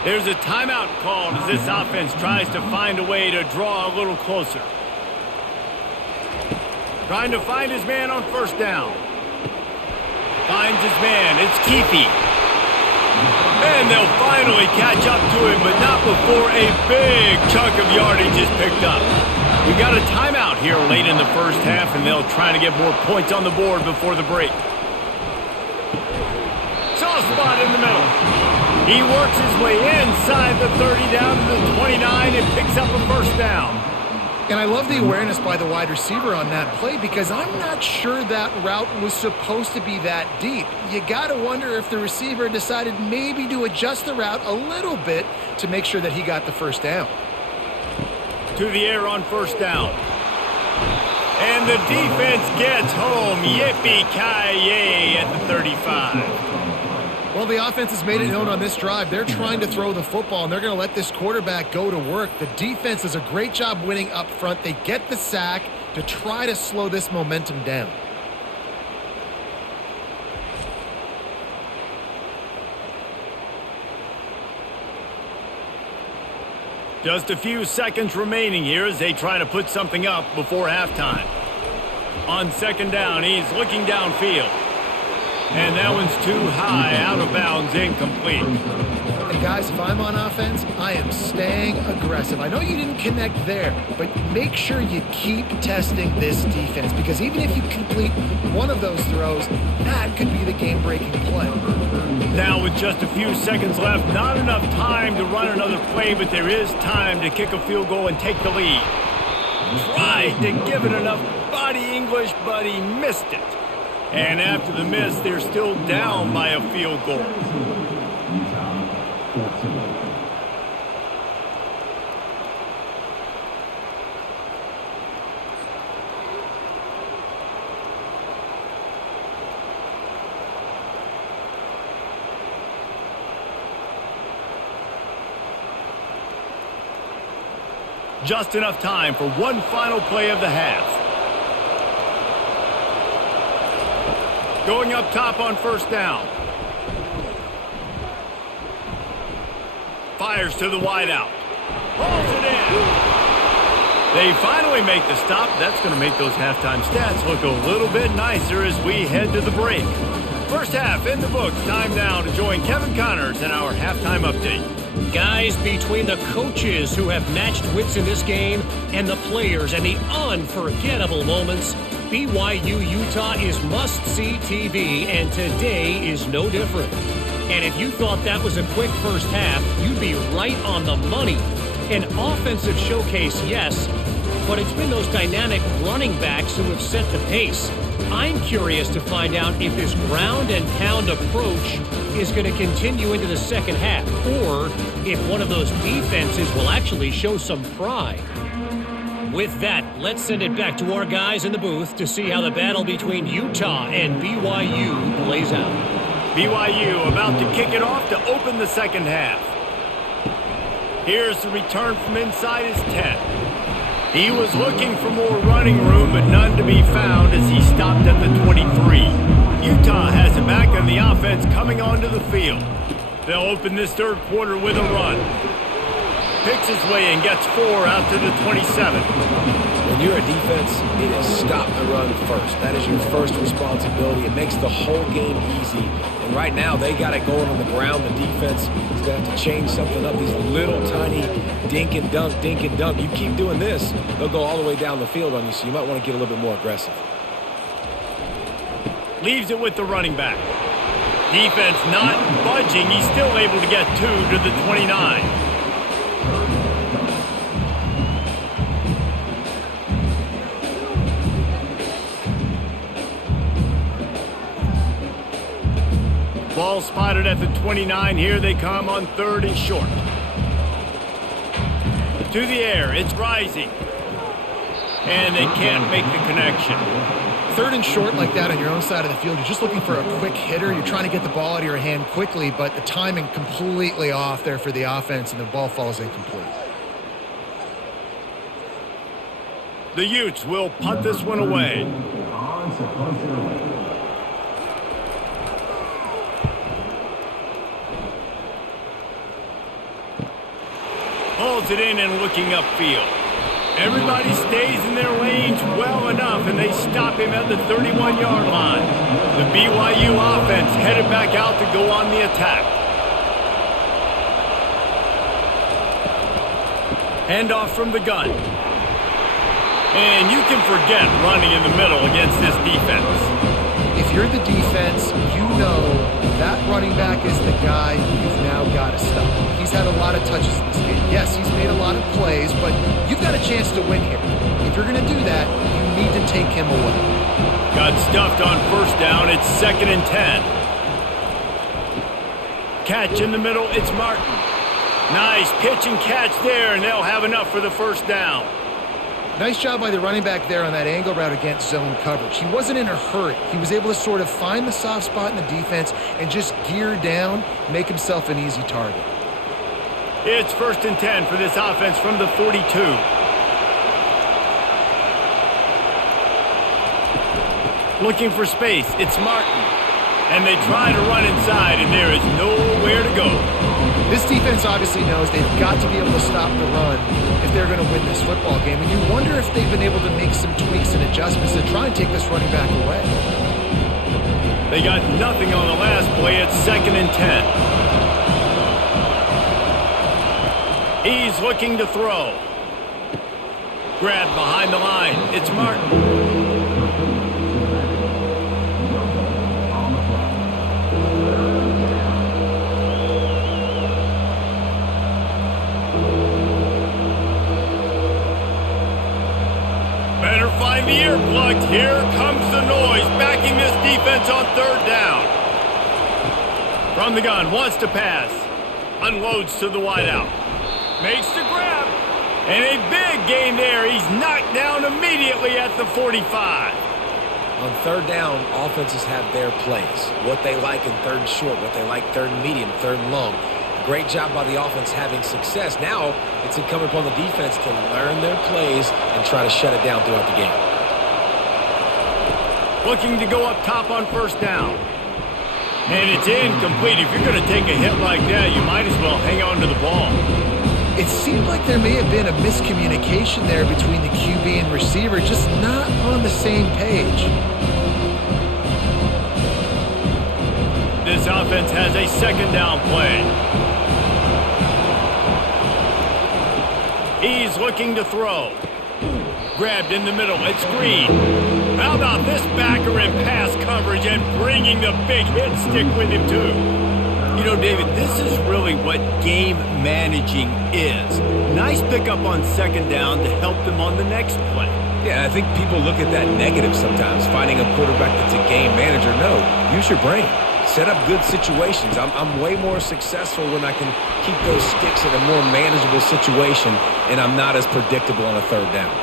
There's a timeout called as this offense tries to find a way to draw a little closer. Trying to find his man on first down. Finds his man. It's Keefe. And they'll finally catch up to him, but not before a big chunk of yardage is picked up. We got a timeout here late in the first half, and they'll try to get more points on the board before the break. Soft spot in the middle. He works his way inside the 30 down to the 29 and picks up a first down. And I love the awareness by the wide receiver on that play because I'm not sure that route was supposed to be that deep. You got to wonder if the receiver decided maybe to adjust the route a little bit to make sure that he got the first down. To the air on first down. And the defense gets home. Yippee-ki-yay at the 35. Well, the offense has made it known on this drive. They're trying to throw the football, and they're going to let this quarterback go to work. The defense does a great job winning up front. They get the sack to try to slow this momentum down. Just a few seconds remaining here as they try to put something up before halftime. On second down, he's looking downfield. And that one's too high, out of bounds, incomplete. And guys, if I'm on offense, I am staying aggressive. I know you didn't connect there, but make sure you keep testing this defense because even if you complete one of those throws, that could be the game-breaking play. Now with just a few seconds left, not enough time to run another play, but there is time to kick a field goal and take the lead. Tried to give it enough body English, but he missed it. And after the miss, they're still down by a field goal. Just enough time for one final play of the half. Going up top on first down. Fires to the wideout. Pulls it in. They finally make the stop. That's going to make those halftime stats look a little bit nicer as we head to the break. First half in the books. Time now to join Kevin Connors in our halftime update. Guys, between the coaches who have matched wits in this game and the players and the unforgettable moments, BYU Utah is must-see TV, and today is no different. And if you thought that was a quick first half, you'd be right on the money. An offensive showcase, yes, but it's been those dynamic running backs who have set the pace. I'm curious to find out if this ground and pound approach is going to continue into the second half, or if one of those defenses will actually show some pride. With that, let's send it back to our guys in the booth to see how the battle between Utah and BYU plays out. BYU about to kick it off to open the second half. Here's the return from inside his 10. He was looking for more running room, but none to be found as he stopped at the 23. Utah has it back on the offense coming onto the field. They'll open this third quarter with a run. Picks his way and gets 4 out to the 27. When you're a defense, it is stop the run first. That is your first responsibility. It makes the whole game easy. And right now, they got it going on the ground. The defense is going to have to change something up. These little tiny dink and dunk, dink and dunk. You keep doing this, they'll go all the way down the field on you, so you might want to get a little bit more aggressive. Leaves it with the running back. Defense not budging. He's still able to get 2 to the 29. Ball spotted at the 29. Here they come on 3rd and short. To the air. It's rising. And they can't make the connection. 3rd and short like that on your own side of the field. You're just looking for a quick hitter. You're trying to get the ball out of your hand quickly, but the timing completely off there for the offense, and the ball falls incomplete. The Utes will punt this one away. Pulls it in and looking upfield. Everybody stays in their lanes well enough, and they stop him at the 31-yard line. The BYU offense headed back out to go on the attack. Handoff from the gun. And you can forget running in the middle against this defense. If you're the defense, you know that running back is the guy you've now got to stop. He's had a lot of touches in this game. Yes, he's made a lot of plays, but you've got a chance to win here. If you're going to do that, you need to take him away. Got stuffed on 1st down. It's 2nd and 10. Catch in the middle. It's Martin. Nice pitch and catch there, and they'll have enough for the 1st down. Nice job by the running back there on that angle route against zone coverage. He wasn't in a hurry. He was able to sort of find the soft spot in the defense and just gear down, make himself an easy target. It's 1st and 10 for this offense from the 42. Looking for space. It's Martin. And they try to run inside, and there is nowhere to go. This defense obviously knows they've got to be able to stop the run if they're going to win this football game. And you wonder if they've been able to make some tweaks and adjustments to try and take this running back away. They got nothing on the last play. It's 2nd and 10. He's looking to throw. Grabbed behind the line. It's Martin. Find the earplugs. Here comes the noise, backing this defense on 3rd down. From the gun, wants to pass. Unloads to the wideout. Makes the grab. And a big gain there. He's knocked down immediately at the 45. On 3rd down, offenses have their plays. What they like in 3rd and short, what they like 3rd and medium, 3rd and long. Great job by the offense having success. Now it's incumbent upon the defense to learn their plays and try to shut it down throughout the game. Looking to go up top on 1st down. And it's incomplete. If you're going to take a hit like that, you might as well hang on to the ball. It seemed like there may have been a miscommunication there between the QB and receiver, just not on the same page. This offense has a 2nd down play. He's looking to throw. Grabbed in the middle. It's Green. How about this backer in pass coverage and bringing the big hit stick with him, too? You know, David, this is really what game managing is. Nice pickup on 2nd down to help them on the next play. Yeah, I think people look at that negative sometimes, finding a quarterback that's a game manager. No, use your brain. Set up good situations. I'm way more successful when I can keep those sticks in a more manageable situation, and I'm not as predictable on a 3rd down.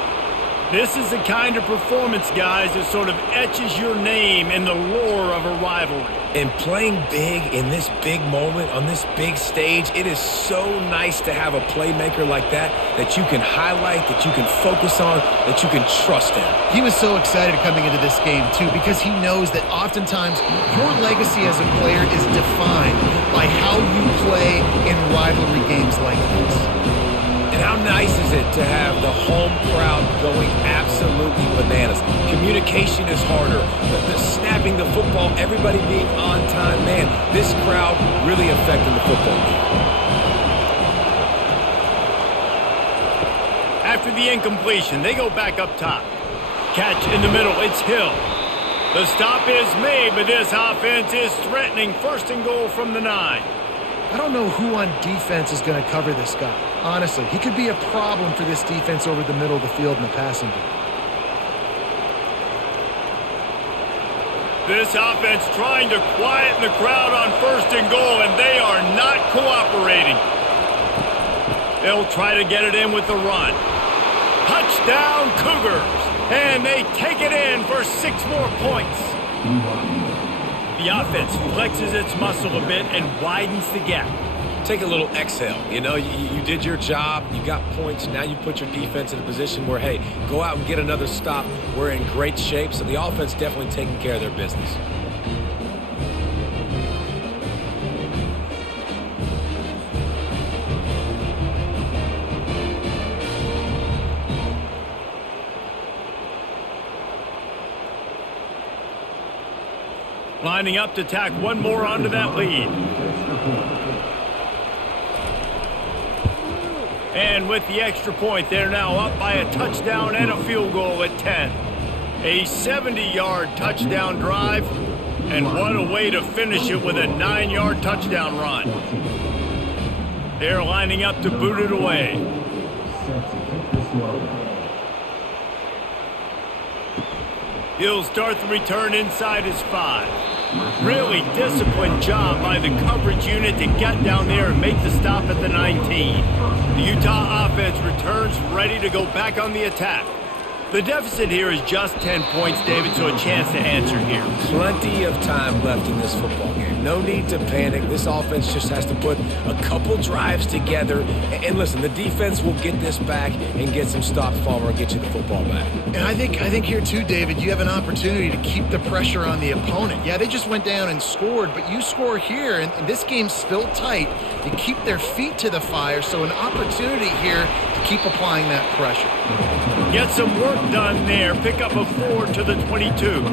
This is the kind of performance, guys, that sort of etches your name in the lore of a rivalry. And playing big in this big moment, on this big stage, it is so nice to have a playmaker like that you can highlight, that you can focus on, that you can trust in. He was so excited coming into this game, too, because he knows that oftentimes your legacy as a player is defined by how you play in rivalry games like this. And how nice is it to have the home crowd going absolutely bananas? Communication is harder. The snapping the football, everybody being on time. Man, this crowd really affecting the football game. After the incompletion, they go back up top. Catch in the middle, it's Hill. The stop is made, but this offense is threatening 1st and goal from the 9. I don't know who on defense is going to cover this guy. Honestly, he could be a problem for this defense over the middle of the field in the passing game. This offense trying to quieten the crowd on 1st and goal, and they are not cooperating. They'll try to get it in with the run. Touchdown Cougars! And they take it in for 6 more points. The offense flexes its muscle a bit and widens the gap. Take a little exhale. You know, you did your job. You got points. Now you put your defense in a position where, hey, go out and get another stop. We're in great shape. So the offense definitely taking care of their business. Lining up to tack one more onto that lead. And with the extra point, they're now up by a touchdown and a field goal at 10. A 70-yard touchdown drive, and what a way to finish it with a 9-yard touchdown run. They're lining up to boot it away. He'll start the return inside his 5. Really disciplined job by the coverage unit to get down there and make the stop at the 19. The Utah offense returns ready to go back on the attack. The deficit here is just 10 points, David, so a chance to answer here. Plenty of time left in this football game. No need to panic. This offense just has to put a couple drives together. And listen, the defense will get this back and get some stops, Palmer, and get you the football back. And I think here, too, David, you have an opportunity to keep the pressure on the opponent. Yeah, they just went down and scored, but you score here, and this game's still tight. You keep their feet to the fire, so an opportunity here to keep applying that pressure. Get some work done there. Pick up a 4 to the 22.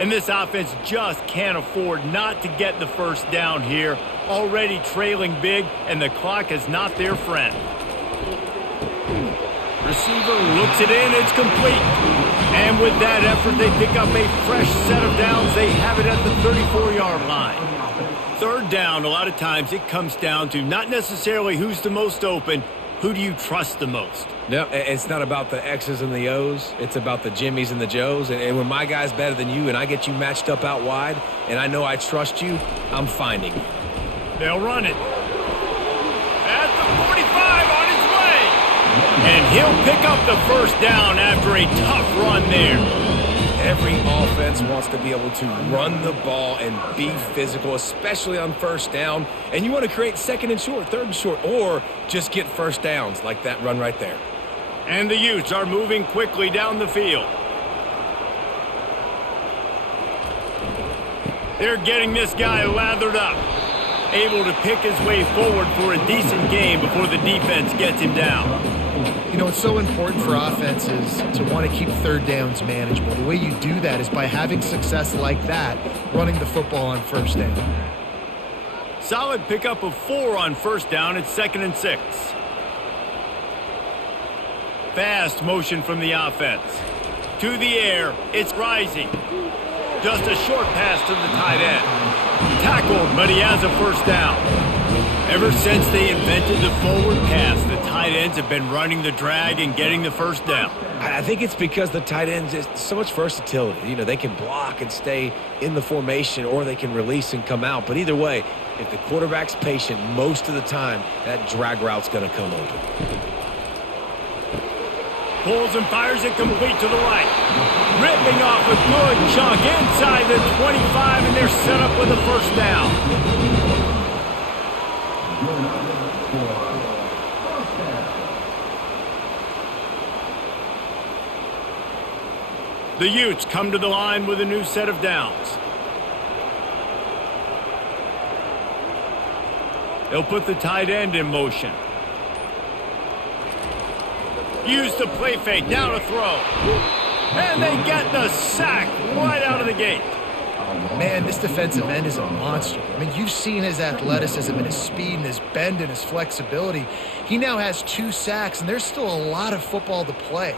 And this offense just can't afford not to get the first down here. Already trailing big, and the clock is not their friend. Receiver looks it in, it's complete. And with that effort, they pick up a fresh set of downs. They have it at the 34-yard line. 3rd down, a lot of times it comes down to not necessarily who's the most open, who do you trust the most? No, it's not about the X's and the O's. It's about the Jimmies and the Joes. And when my guy's better than you and I get you matched up out wide and I know I trust you, I'm finding you. They'll run it. At the 45 on his way. And he'll pick up the first down after a tough run there. Every offense wants to be able to run the ball and be physical, especially on 1st down. And you want to create 2nd and short, 3rd and short, or just get first downs like that run right there. And the Utes are moving quickly down the field. They're getting this guy lathered up. Able to pick his way forward for a decent game before the defense gets him down. You know, it's so important for offenses to want to keep 3rd downs manageable. The way you do that is by having success like that, running the football on 1st down. Solid pickup of 4 on 1st down. It's 2nd and 6. Fast motion from the offense. To the air, it's rising. Just a short pass to the tight end. Tackled, but he has a 1st down. Ever since they invented the forward pass, the tight ends have been running the drag and getting the 1st down. I think it's because the tight ends is so much versatility. You know, they can block and stay in the formation, or they can release and come out. But either way, if the quarterback's patient most of the time, that drag route's going to come open. Pulls and fires it complete to the right. Ripping off a good chunk inside the 25, and they're set up with a first down. The Utes come to the line with a new set of downs. They'll put the tight end in motion. Use the play fake, now to throw. And they get the sack right out of the gate. Man, this defensive end is a monster. I mean, you've seen his athleticism and his speed and his bend and his flexibility. He now has 2 sacks, and there's still a lot of football to play.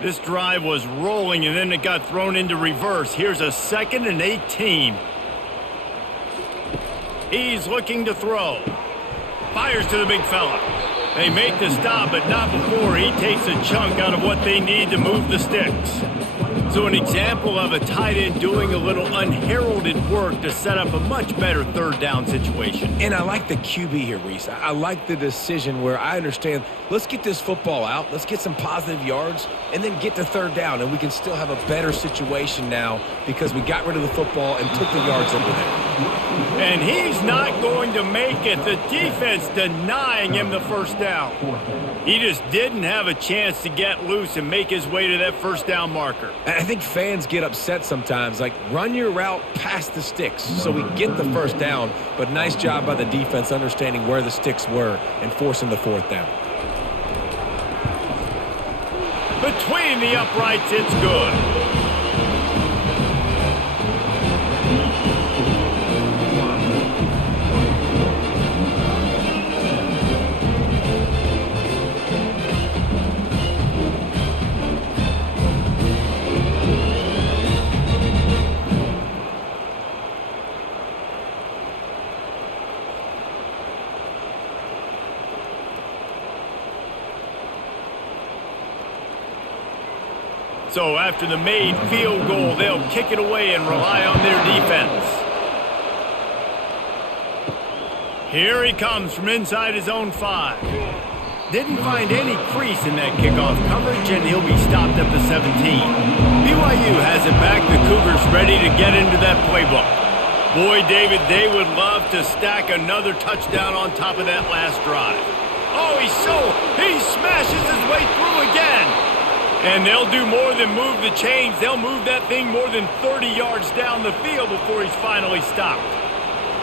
This drive was rolling, and then it got thrown into reverse. Here's a 2nd and 18. He's looking to throw. Fires to the big fella. They make the stop, but not before he takes a chunk out of what they need to move the sticks. So an example of a tight end doing a little unheralded work to set up a much better 3rd down situation. And I like the QB here, Reese. I like the decision where I understand, let's get this football out, let's get some positive yards, and then get to 3rd down, and we can still have a better situation now because we got rid of the football and took the yards over there. And he's not going to make it. The defense denying him the first down. He just didn't have a chance to get loose and make his way to that first down marker. And I think fans get upset sometimes, like run your route past the sticks so we get the first down, but nice job by the defense understanding where the sticks were and forcing the 4th down. Between the uprights, it's good. So after the made field goal, they'll kick it away and rely on their defense. Here he comes from inside his own 5. Didn't find any crease in that kickoff coverage, and he'll be stopped at the 17. BYU has it back. The Cougars ready to get into that playbook. Boy, David, they would love to stack another touchdown on top of that last drive. Oh, he smashes his way through again. And they'll do more than move the chains. They'll move that thing more than 30 yards down the field before he's finally stopped.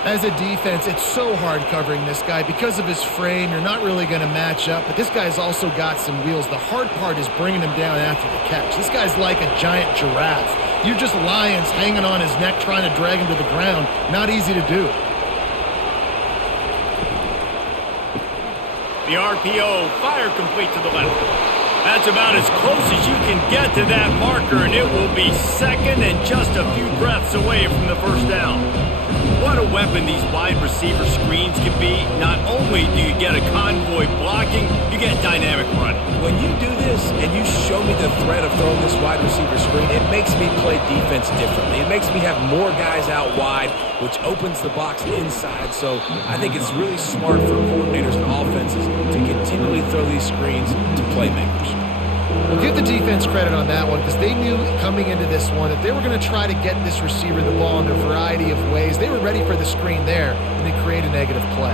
As a defense, it's so hard covering this guy. Because of his frame, you're not really going to match up, but this guy's also got some wheels. The hard part is bringing him down after the catch. This guy's like a giant giraffe. You're just lions hanging on his neck trying to drag him to the ground. Not easy to do. The RPO, fire complete to the left. That's about as close as you can get to that marker, and it will be 2nd and just a few breaths away from the first down. What a weapon these wide receiver screens can be. Not only do you get a convoy blocking, you get dynamic running. When you do this and you show me the threat of throwing this wide receiver screen, it makes me play defense differently. It makes me have more guys out wide, which opens the box inside. So I think it's really smart for coordinators and offenses to continually throw these screens to playmakers. Well, give the defense credit on that one because they knew coming into this one that they were going to try to get this receiver the ball in a variety of ways. They were ready for the screen there, and they create a negative play.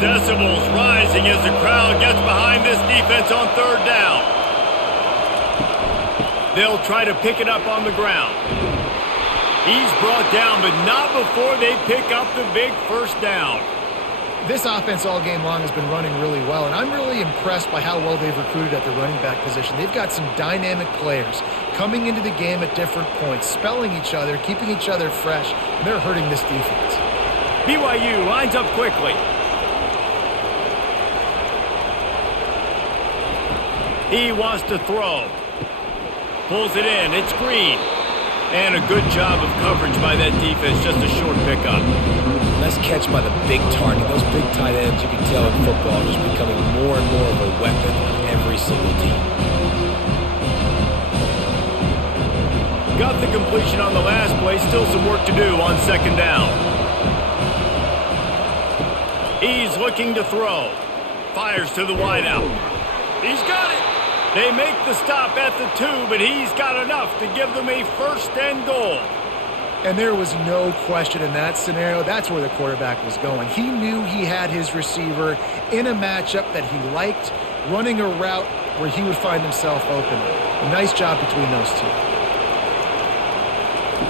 Decibels rising as the crowd gets behind this defense on 3rd down. They'll try to pick it up on the ground. He's brought down, but not before they pick up the big first down. This offense all game long has been running really well, and I'm really impressed by how well they've recruited at the running back position. They've got some dynamic players coming into the game at different points, spelling each other, keeping each other fresh, and they're hurting this defense. BYU lines up quickly. He wants to throw. Pulls it in. It's Green. And a good job of coverage by that defense, just a short pickup. Nice catch by the big target. Those big tight ends, you can tell in football, are just becoming more and more of a weapon on every single team. Got the completion on the last play. Still some work to do on second down. He's looking to throw. Fires to the wideout. He's got it. They make the stop at the 2, but he's got enough to give them a first and goal. And there was no question in that scenario. That's where the quarterback was going. He knew he had his receiver in a matchup that he liked, running a route where he would find himself open. A nice job between those two.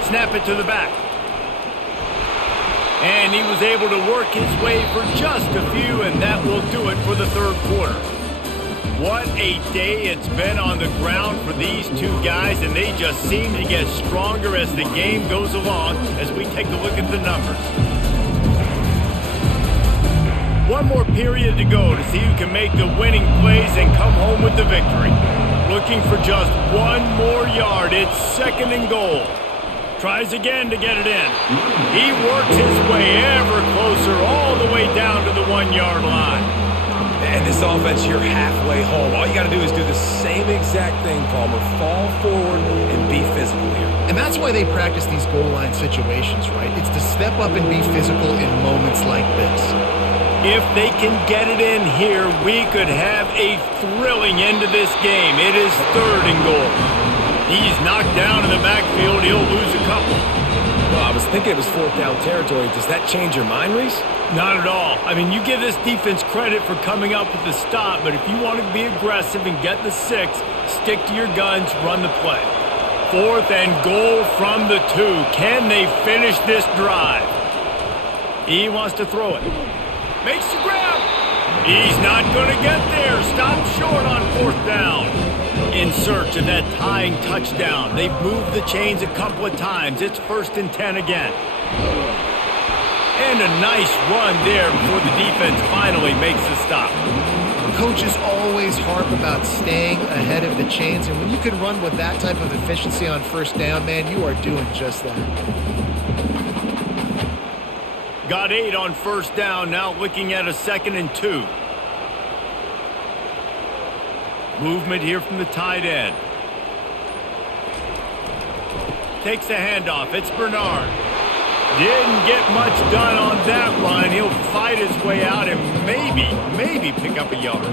Snap it to the back. And he was able to work his way for just a few, and that will do it for the third quarter. What a day it's been on the ground for these two guys, and they just seem to get stronger as the game goes along as we take a look at the numbers. One more period to go to see who can make the winning plays and come home with the victory. Looking for just one more yard. It's second and goal. Tries again to get it in. He works his way ever closer all the way down to the 1-yard line. And this offense, you're halfway home. All you got to do is do the same exact thing, Palmer. Fall forward and be physical here. And that's why they practice these goal line situations, right? It's to step up and be physical in moments like this. If they can get it in here, we could have a thrilling end to this game. It is third and goal. He's knocked down in the backfield. He'll lose a couple. Well, I was thinking it was fourth down territory. Does that change your mind, Reese? Not at all. I mean, you give this defense credit for coming up with the stop, but if you want to be aggressive and get the 6, stick to your guns, run the play. Fourth and goal from the 2. Can they finish this drive? He wants to throw it. Makes the grab. He's not going to get there. Stop short on fourth down. In search of that tying touchdown. They've moved the chains a couple of times. It's first and 10 again. And a nice run there before the defense finally makes the stop. Coaches always harp about staying ahead of the chains, and when you can run with that type of efficiency on first down, man, you are doing just that. Got 8 on first down, now looking at a second and 2. Movement here from the tight end. Takes the handoff. It's Bernard. Didn't get much done on that run. He'll fight his way out and maybe pick up a yard.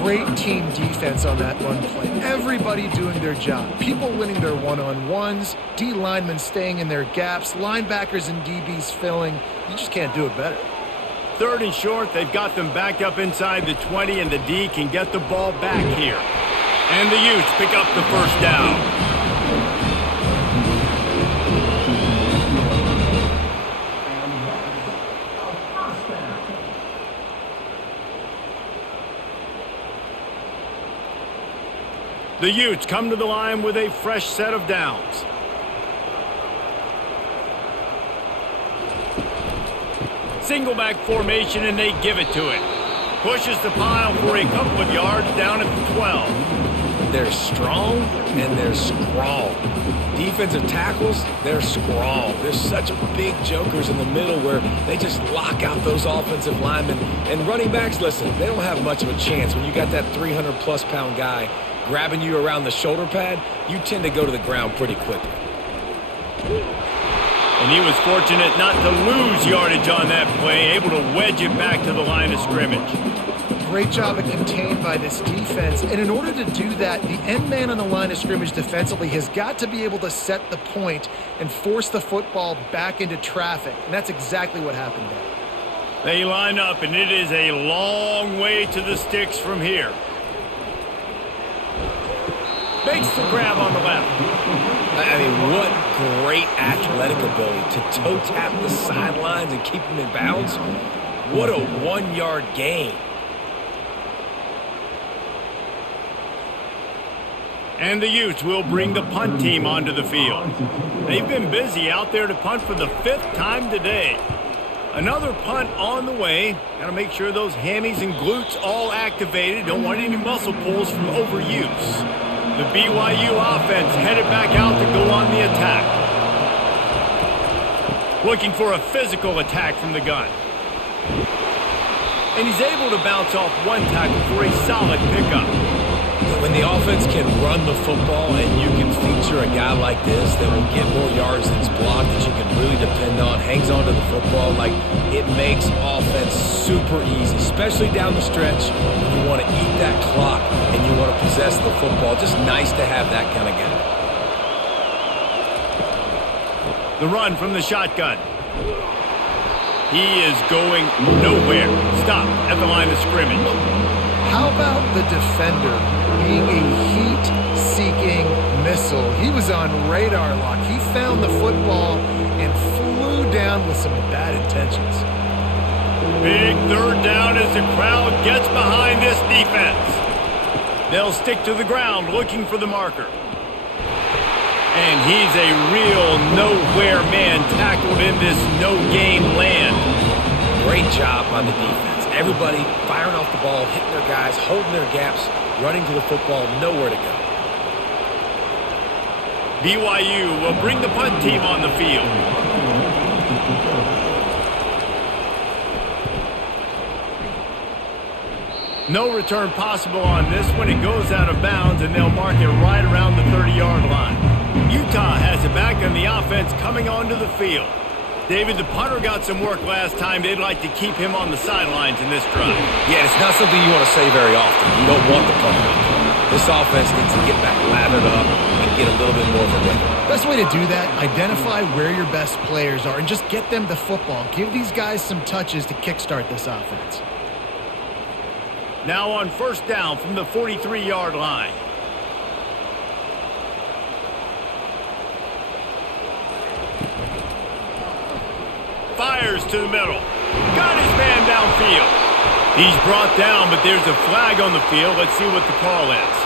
Great team defense on that run play. Everybody doing their job. People winning their one-on-ones, D linemen staying in their gaps, linebackers and DBs filling. You just can't do it better. Third and short, they've got them back up inside the 20, and the D can get the ball back here. And the Utes pick up the first down. The Utes come to the line with a fresh set of downs. Single back formation, and they give it to it. Pushes the pile for a couple of yards down at the 12. They're strong and they're scrawl. Defensive tackles, they're scrawl. There's such big jokers in the middle where they just lock out those offensive linemen. And running backs, listen, they don't have much of a chance. When you got that 300-plus pound guy grabbing you around the shoulder pad, you tend to go to the ground pretty quickly. And he was fortunate not to lose yardage on that play, able to wedge it back to the line of scrimmage. Great job of contained by this defense. And in order to do that, the end man on the line of scrimmage defensively has got to be able to set the point and force the football back into traffic. And that's exactly what happened there. They line up, and it is a long way to the sticks from here. Makes the grab on the left. I mean, what great athletic ability to toe tap the sidelines and keep them in bounds. What a 1-yard gain. And the Utes will bring the punt team onto the field. They've been busy out there to punt for the 5th time today. Another punt on the way. Got to make sure those hammies and glutes all activated. Don't want any muscle pulls from overuse. The BYU offense headed back out to go on the attack. Looking for a physical attack from the gun. And he's able to bounce off one tackle for a solid pickup. When the offense can run the football and you can feature a guy like this that will get more yards than's blocked, that you can really depend on, hangs on to the football, like it makes offense super easy, especially down the stretch when you want to eat that clock and you want to possess the football. Just nice to have that kind of guy. The run from the shotgun. He is going nowhere. Stop at the line of scrimmage. How about the defender being a heat-seeking missile? He was on radar lock. He found the football and flew down with some bad intentions. Big third down as the crowd gets behind this defense. They'll stick to the ground looking for the marker. And he's a real nowhere man tackled in this no-game land. Great job by the defense. Everybody firing off the ball, hitting their guys, holding their gaps, running to the football, nowhere to go. BYU will bring the punt team on the field. No return possible on this when it goes out of bounds, and they'll mark it right around the 30-yard line. Utah has it back on the offense coming onto the field. David, the punter got some work last time. They'd like to keep him on the sidelines in this drive. Yeah, it's not something you want to say very often. You don't want the punter. This offense needs to get back lathered up and get a little bit more of a rhythm. Best way to do that, identify where your best players are and just get them the football. Give these guys some touches to kickstart this offense. Now on first down from the 43-yard line. Fires to the middle. Got his man downfield. He's brought down, but there's a flag on the field. Let's see what the call is.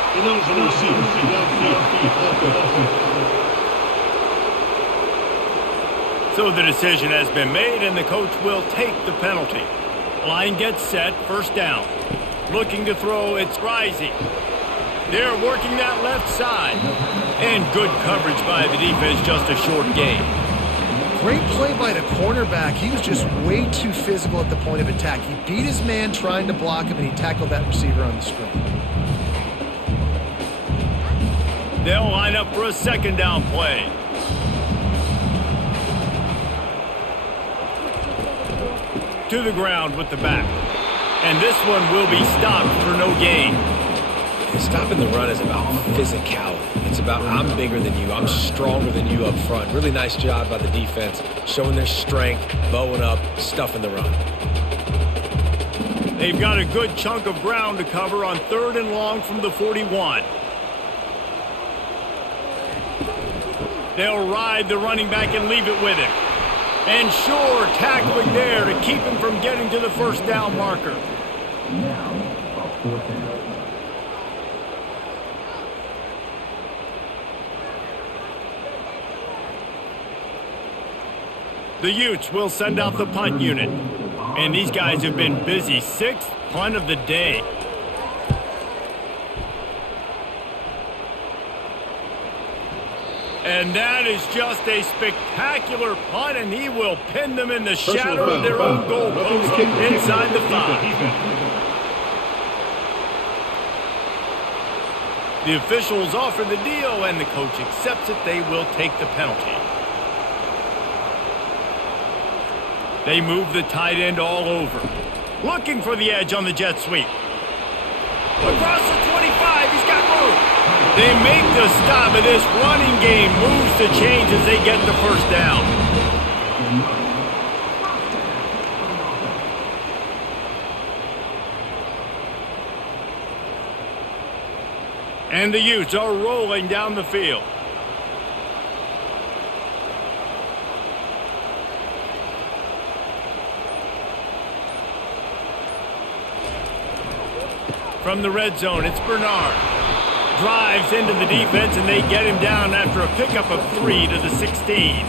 So the decision has been made, and the coach will take the penalty. Line gets set, first down. Looking to throw, it's rising. They're working that left side. And good coverage by the defense, just a short gain. Great play by the cornerback. He was just way too physical at the point of attack. He beat his man trying to block him, and he tackled that receiver on the screen. They'll line up for a second down play. To the ground with the back. And this one will be stopped for no gain. Stopping the run is about physicality. It's about I'm bigger than you, I'm stronger than you up front. Really nice job by the defense, showing their strength, bowing up, stuffing the run. They've got a good chunk of ground to cover on third and long from the 41. They'll ride the running back and leave it with him. And sure, tackling there to keep him from getting to the first down marker. The Utes will send out the punt unit. And these guys have been busy. Sixth punt of the day. And that is just a spectacular punt, and he will pin them in the shadow of their own goal post inside the 5. The officials offer the deal, and the coach accepts it. They will take the penalty. They move the tight end all over. Looking for the edge on the jet sweep. Across the 25, he's got room. They make the stop, and this running game moves the chains as they get the first down. And the Utes are rolling down the field. From the red zone, it's Bernard. Drives into the defense, and they get him down after a pickup of 3 to the 16.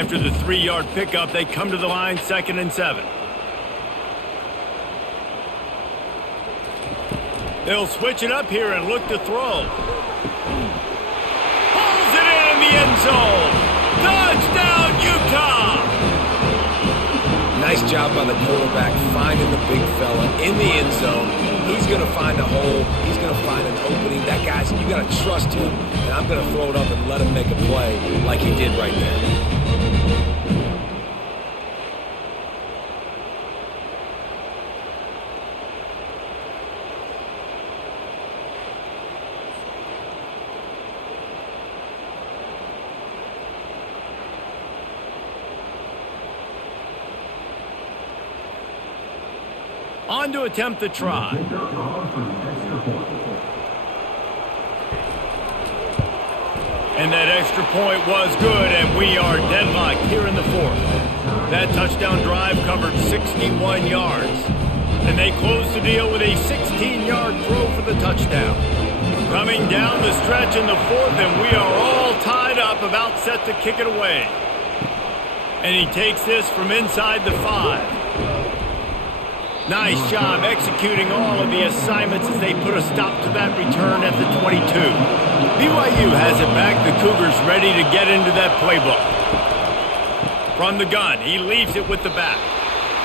After the 3-yard pickup, they come to the line, 2nd and 7. They'll switch it up here and look to throw. Pulls it in the end zone. Touchdown, Utah! Nice job by the quarterback finding the big fella in the end zone. He's going to find a hole. He's going to find an opening. That guy's, you got to trust him, and I'm going to throw it up and let him make a play like he did right there. On to attempt the try. And that extra point was good, and we are deadlocked here in the 4th. That touchdown drive covered 61 yards. And they close the deal with a 16-yard throw for the touchdown. Coming down the stretch in the 4th, and we are all tied up, about set to kick it away. And he takes this from inside the 5. Nice job executing all of the assignments as they put a stop to that return at the 22. BYU has it back. The Cougars ready to get into that playbook. From the gun, he leaves it with the back.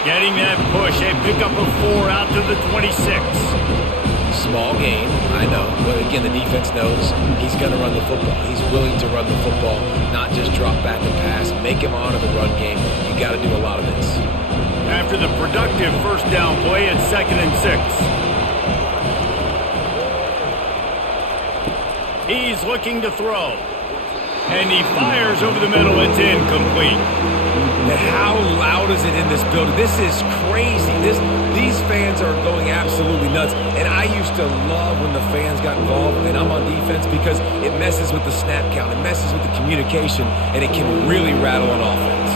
Getting that push, a pickup of 4 out to the 26. Small game, I know. But again, the defense knows he's going to run the football. He's willing to run the football, not just drop back and pass. Make him honor the run game. You got to do a lot of this. After the productive first down play, it's 2nd and 6. He's looking to throw. And he fires over the middle. It's incomplete. And how loud is it in this building? This is crazy. These fans are going absolutely nuts. And I used to love when the fans got involved, and I'm on defense, because it messes with the snap count. It messes with the communication, and it can really rattle an offense.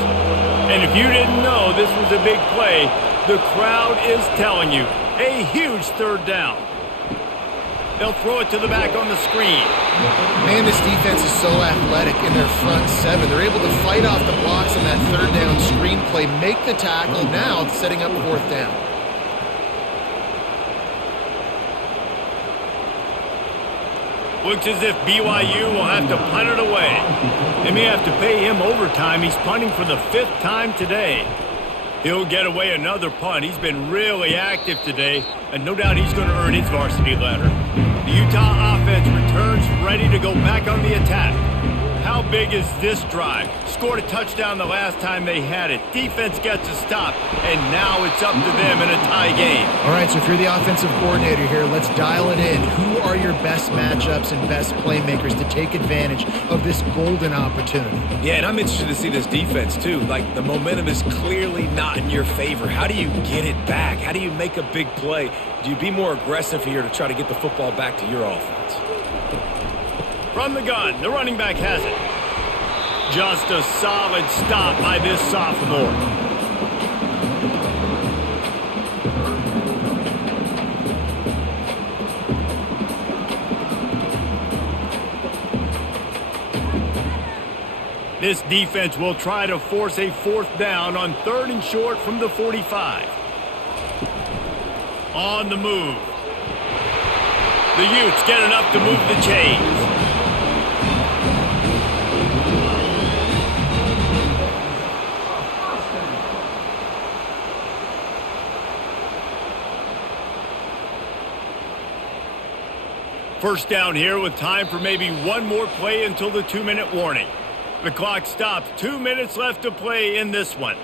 And if you didn't know this was a big play, the crowd is telling you. A huge 3rd down. They'll throw it to the back on the screen. Man, this defense is so athletic in their front 7. They're able to fight off the blocks on that 3rd down screen play, make the tackle, now setting up 4th down. Looks as if BYU will have to punt it away. They may have to pay him overtime. He's punting for the 5th time today. He'll get away another punt. He's been really active today, and no doubt he's going to earn his varsity letter. The Utah offense returns ready to go back on the attack. How big is this drive? Scored a touchdown the last time they had it. Defense gets a stop, and now it's up to them in a tie game. All right, so if you're the offensive coordinator here, let's dial it in. Who are your best matchups and best playmakers to take advantage of this golden opportunity? Yeah, and I'm interested to see this defense, too. Like, the momentum is clearly not in your favor. How do you get it back? How do you make a big play? Do you be more aggressive here to try to get the football back to your offense? From the gun, the running back has it. Just a solid stop by this sophomore. This defense will try to force a 4th down on 3rd and short from the 45. On the move. The Utes get enough to move the chains. First down here with time for maybe one more play until the 2-minute warning. The clock stops. 2 minutes left to play in this one.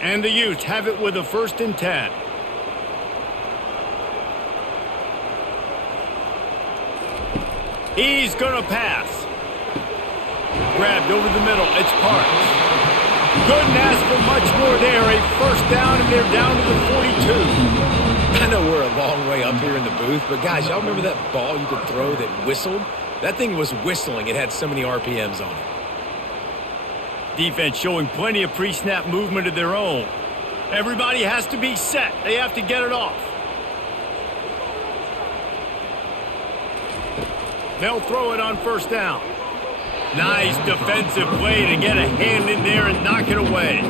And the Utes have it with a 1st and 10. He's going to pass. Grabbed over the middle. It's Parks. Couldn't ask for much more there. A 1st down, and they're down to the 42. I know we're a long way up here in the booth, but guys, y'all remember that ball you could throw that whistled? That thing was whistling. It had so many RPMs on it. Defense showing plenty of pre-snap movement of their own. Everybody has to be set. They have to get it off. They'll throw it on first down. Nice defensive play to get a hand in there and knock it away.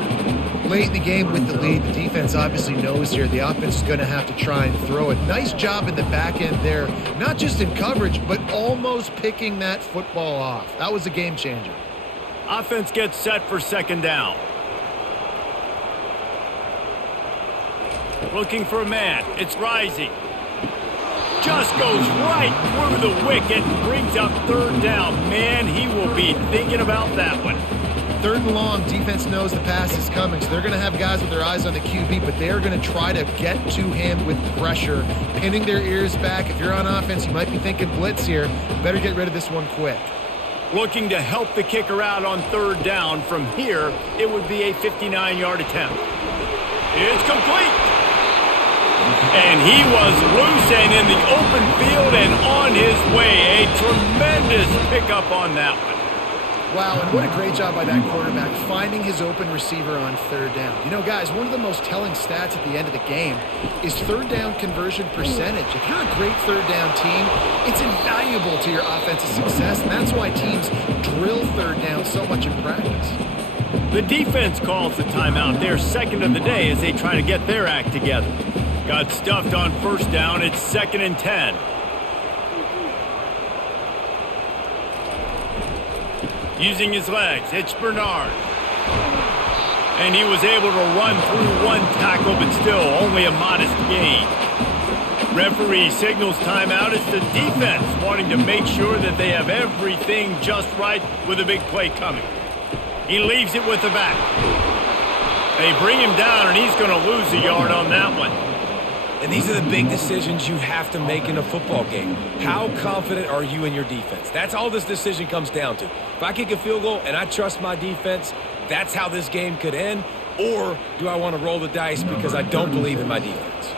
Late in the game with the lead, the defense obviously knows here the offense is going to have to try and throw it. Nice job in the back end there, not just in coverage, but almost picking that football off. That was a game changer. Offense gets set for second down. Looking for a man. It's Rising. Just goes right through the wicket and brings up third down. Man, he will be thinking about that one. Third and long, defense knows the pass is coming, so they're going to have guys with their eyes on the QB, but they're going to try to get to him with pressure, pinning their ears back. If you're on offense, you might be thinking blitz here. Better get rid of this one quick. Looking to help the kicker out on third down. From here, it would be a 59-yard attempt. It's complete. And he was loose and in the open field and on his way. A tremendous pickup on that one. Wow, and what a great job by that quarterback finding his open receiver on third down. You know, guys, one of the most telling stats at the end of the game is third down conversion percentage. If you're a great third down team, it's invaluable to your offensive success, and that's why teams drill third down so much in practice. The defense calls the timeout, their second of the day, as they try to get their act together. Got stuffed on first down. It's 2nd and 10. Using his legs, it's Bernard. And he was able to run through one tackle, but still only a modest gain. Referee signals timeout. It's the defense wanting to make sure that they have everything just right with a big play coming. He leaves it with the back. They bring him down, and he's going to lose a yard on that one. And these are the big decisions you have to make in a football game. How confident are you in your defense? That's all this decision comes down to. If I kick a field goal and I trust my defense, that's how this game could end. Or do I want to roll the dice because I don't believe in my defense?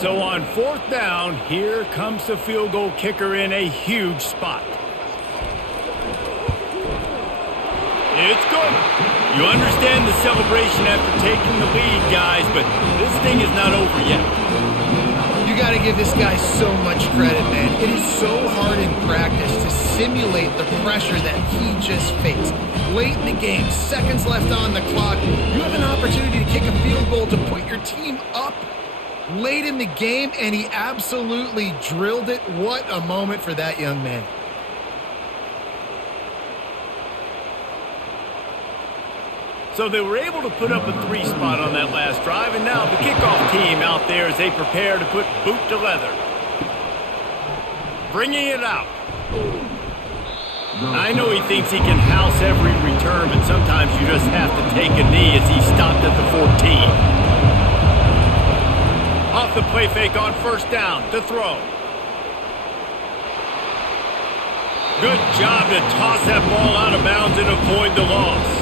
So on fourth down, here comes the field goal kicker in a huge spot. It's good. You understand the celebration after taking the lead, guys, but this thing is not over yet. You got to give this guy so much credit, man. It is so hard in practice to simulate the pressure that he just faced. Late in the game, seconds left on the clock, you have an opportunity to kick a field goal to put your team up late in the game, and he absolutely drilled it. What a moment for that young man. So they were able to put up a 3 spot on that last drive, and now the kickoff team out there as they prepare to put boot to leather. Bringing it out. I know he thinks he can house every return, but sometimes you just have to take a knee as he stopped at the 14. Off the play fake on first down to throw. Good job to toss that ball out of bounds and avoid the loss.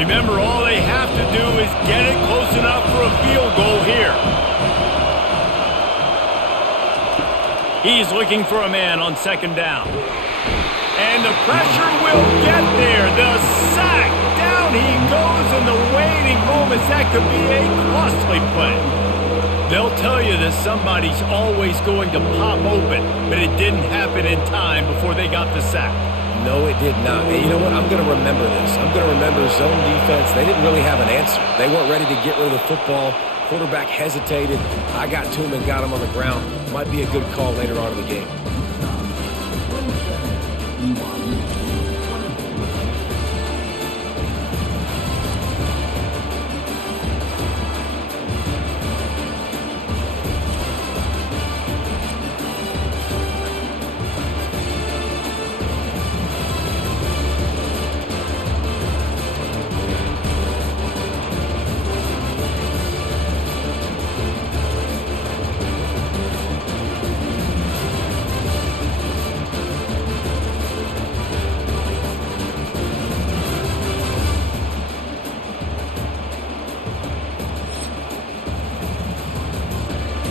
Remember, all they have to do is get it close enough for a field goal here. He's looking for a man on second down. And the pressure will get there. The sack. Down he goes in the waiting moments. That could be a costly play. They'll tell you that somebody's always going to pop open, but it didn't happen in time before they got the sack. No, it did not. And you know what? I'm going to remember this. I'm going to remember zone defense. They didn't really have an answer. They weren't ready to get rid of the football. Quarterback hesitated. I got to him and got him on the ground. Might be a good call later on in the game.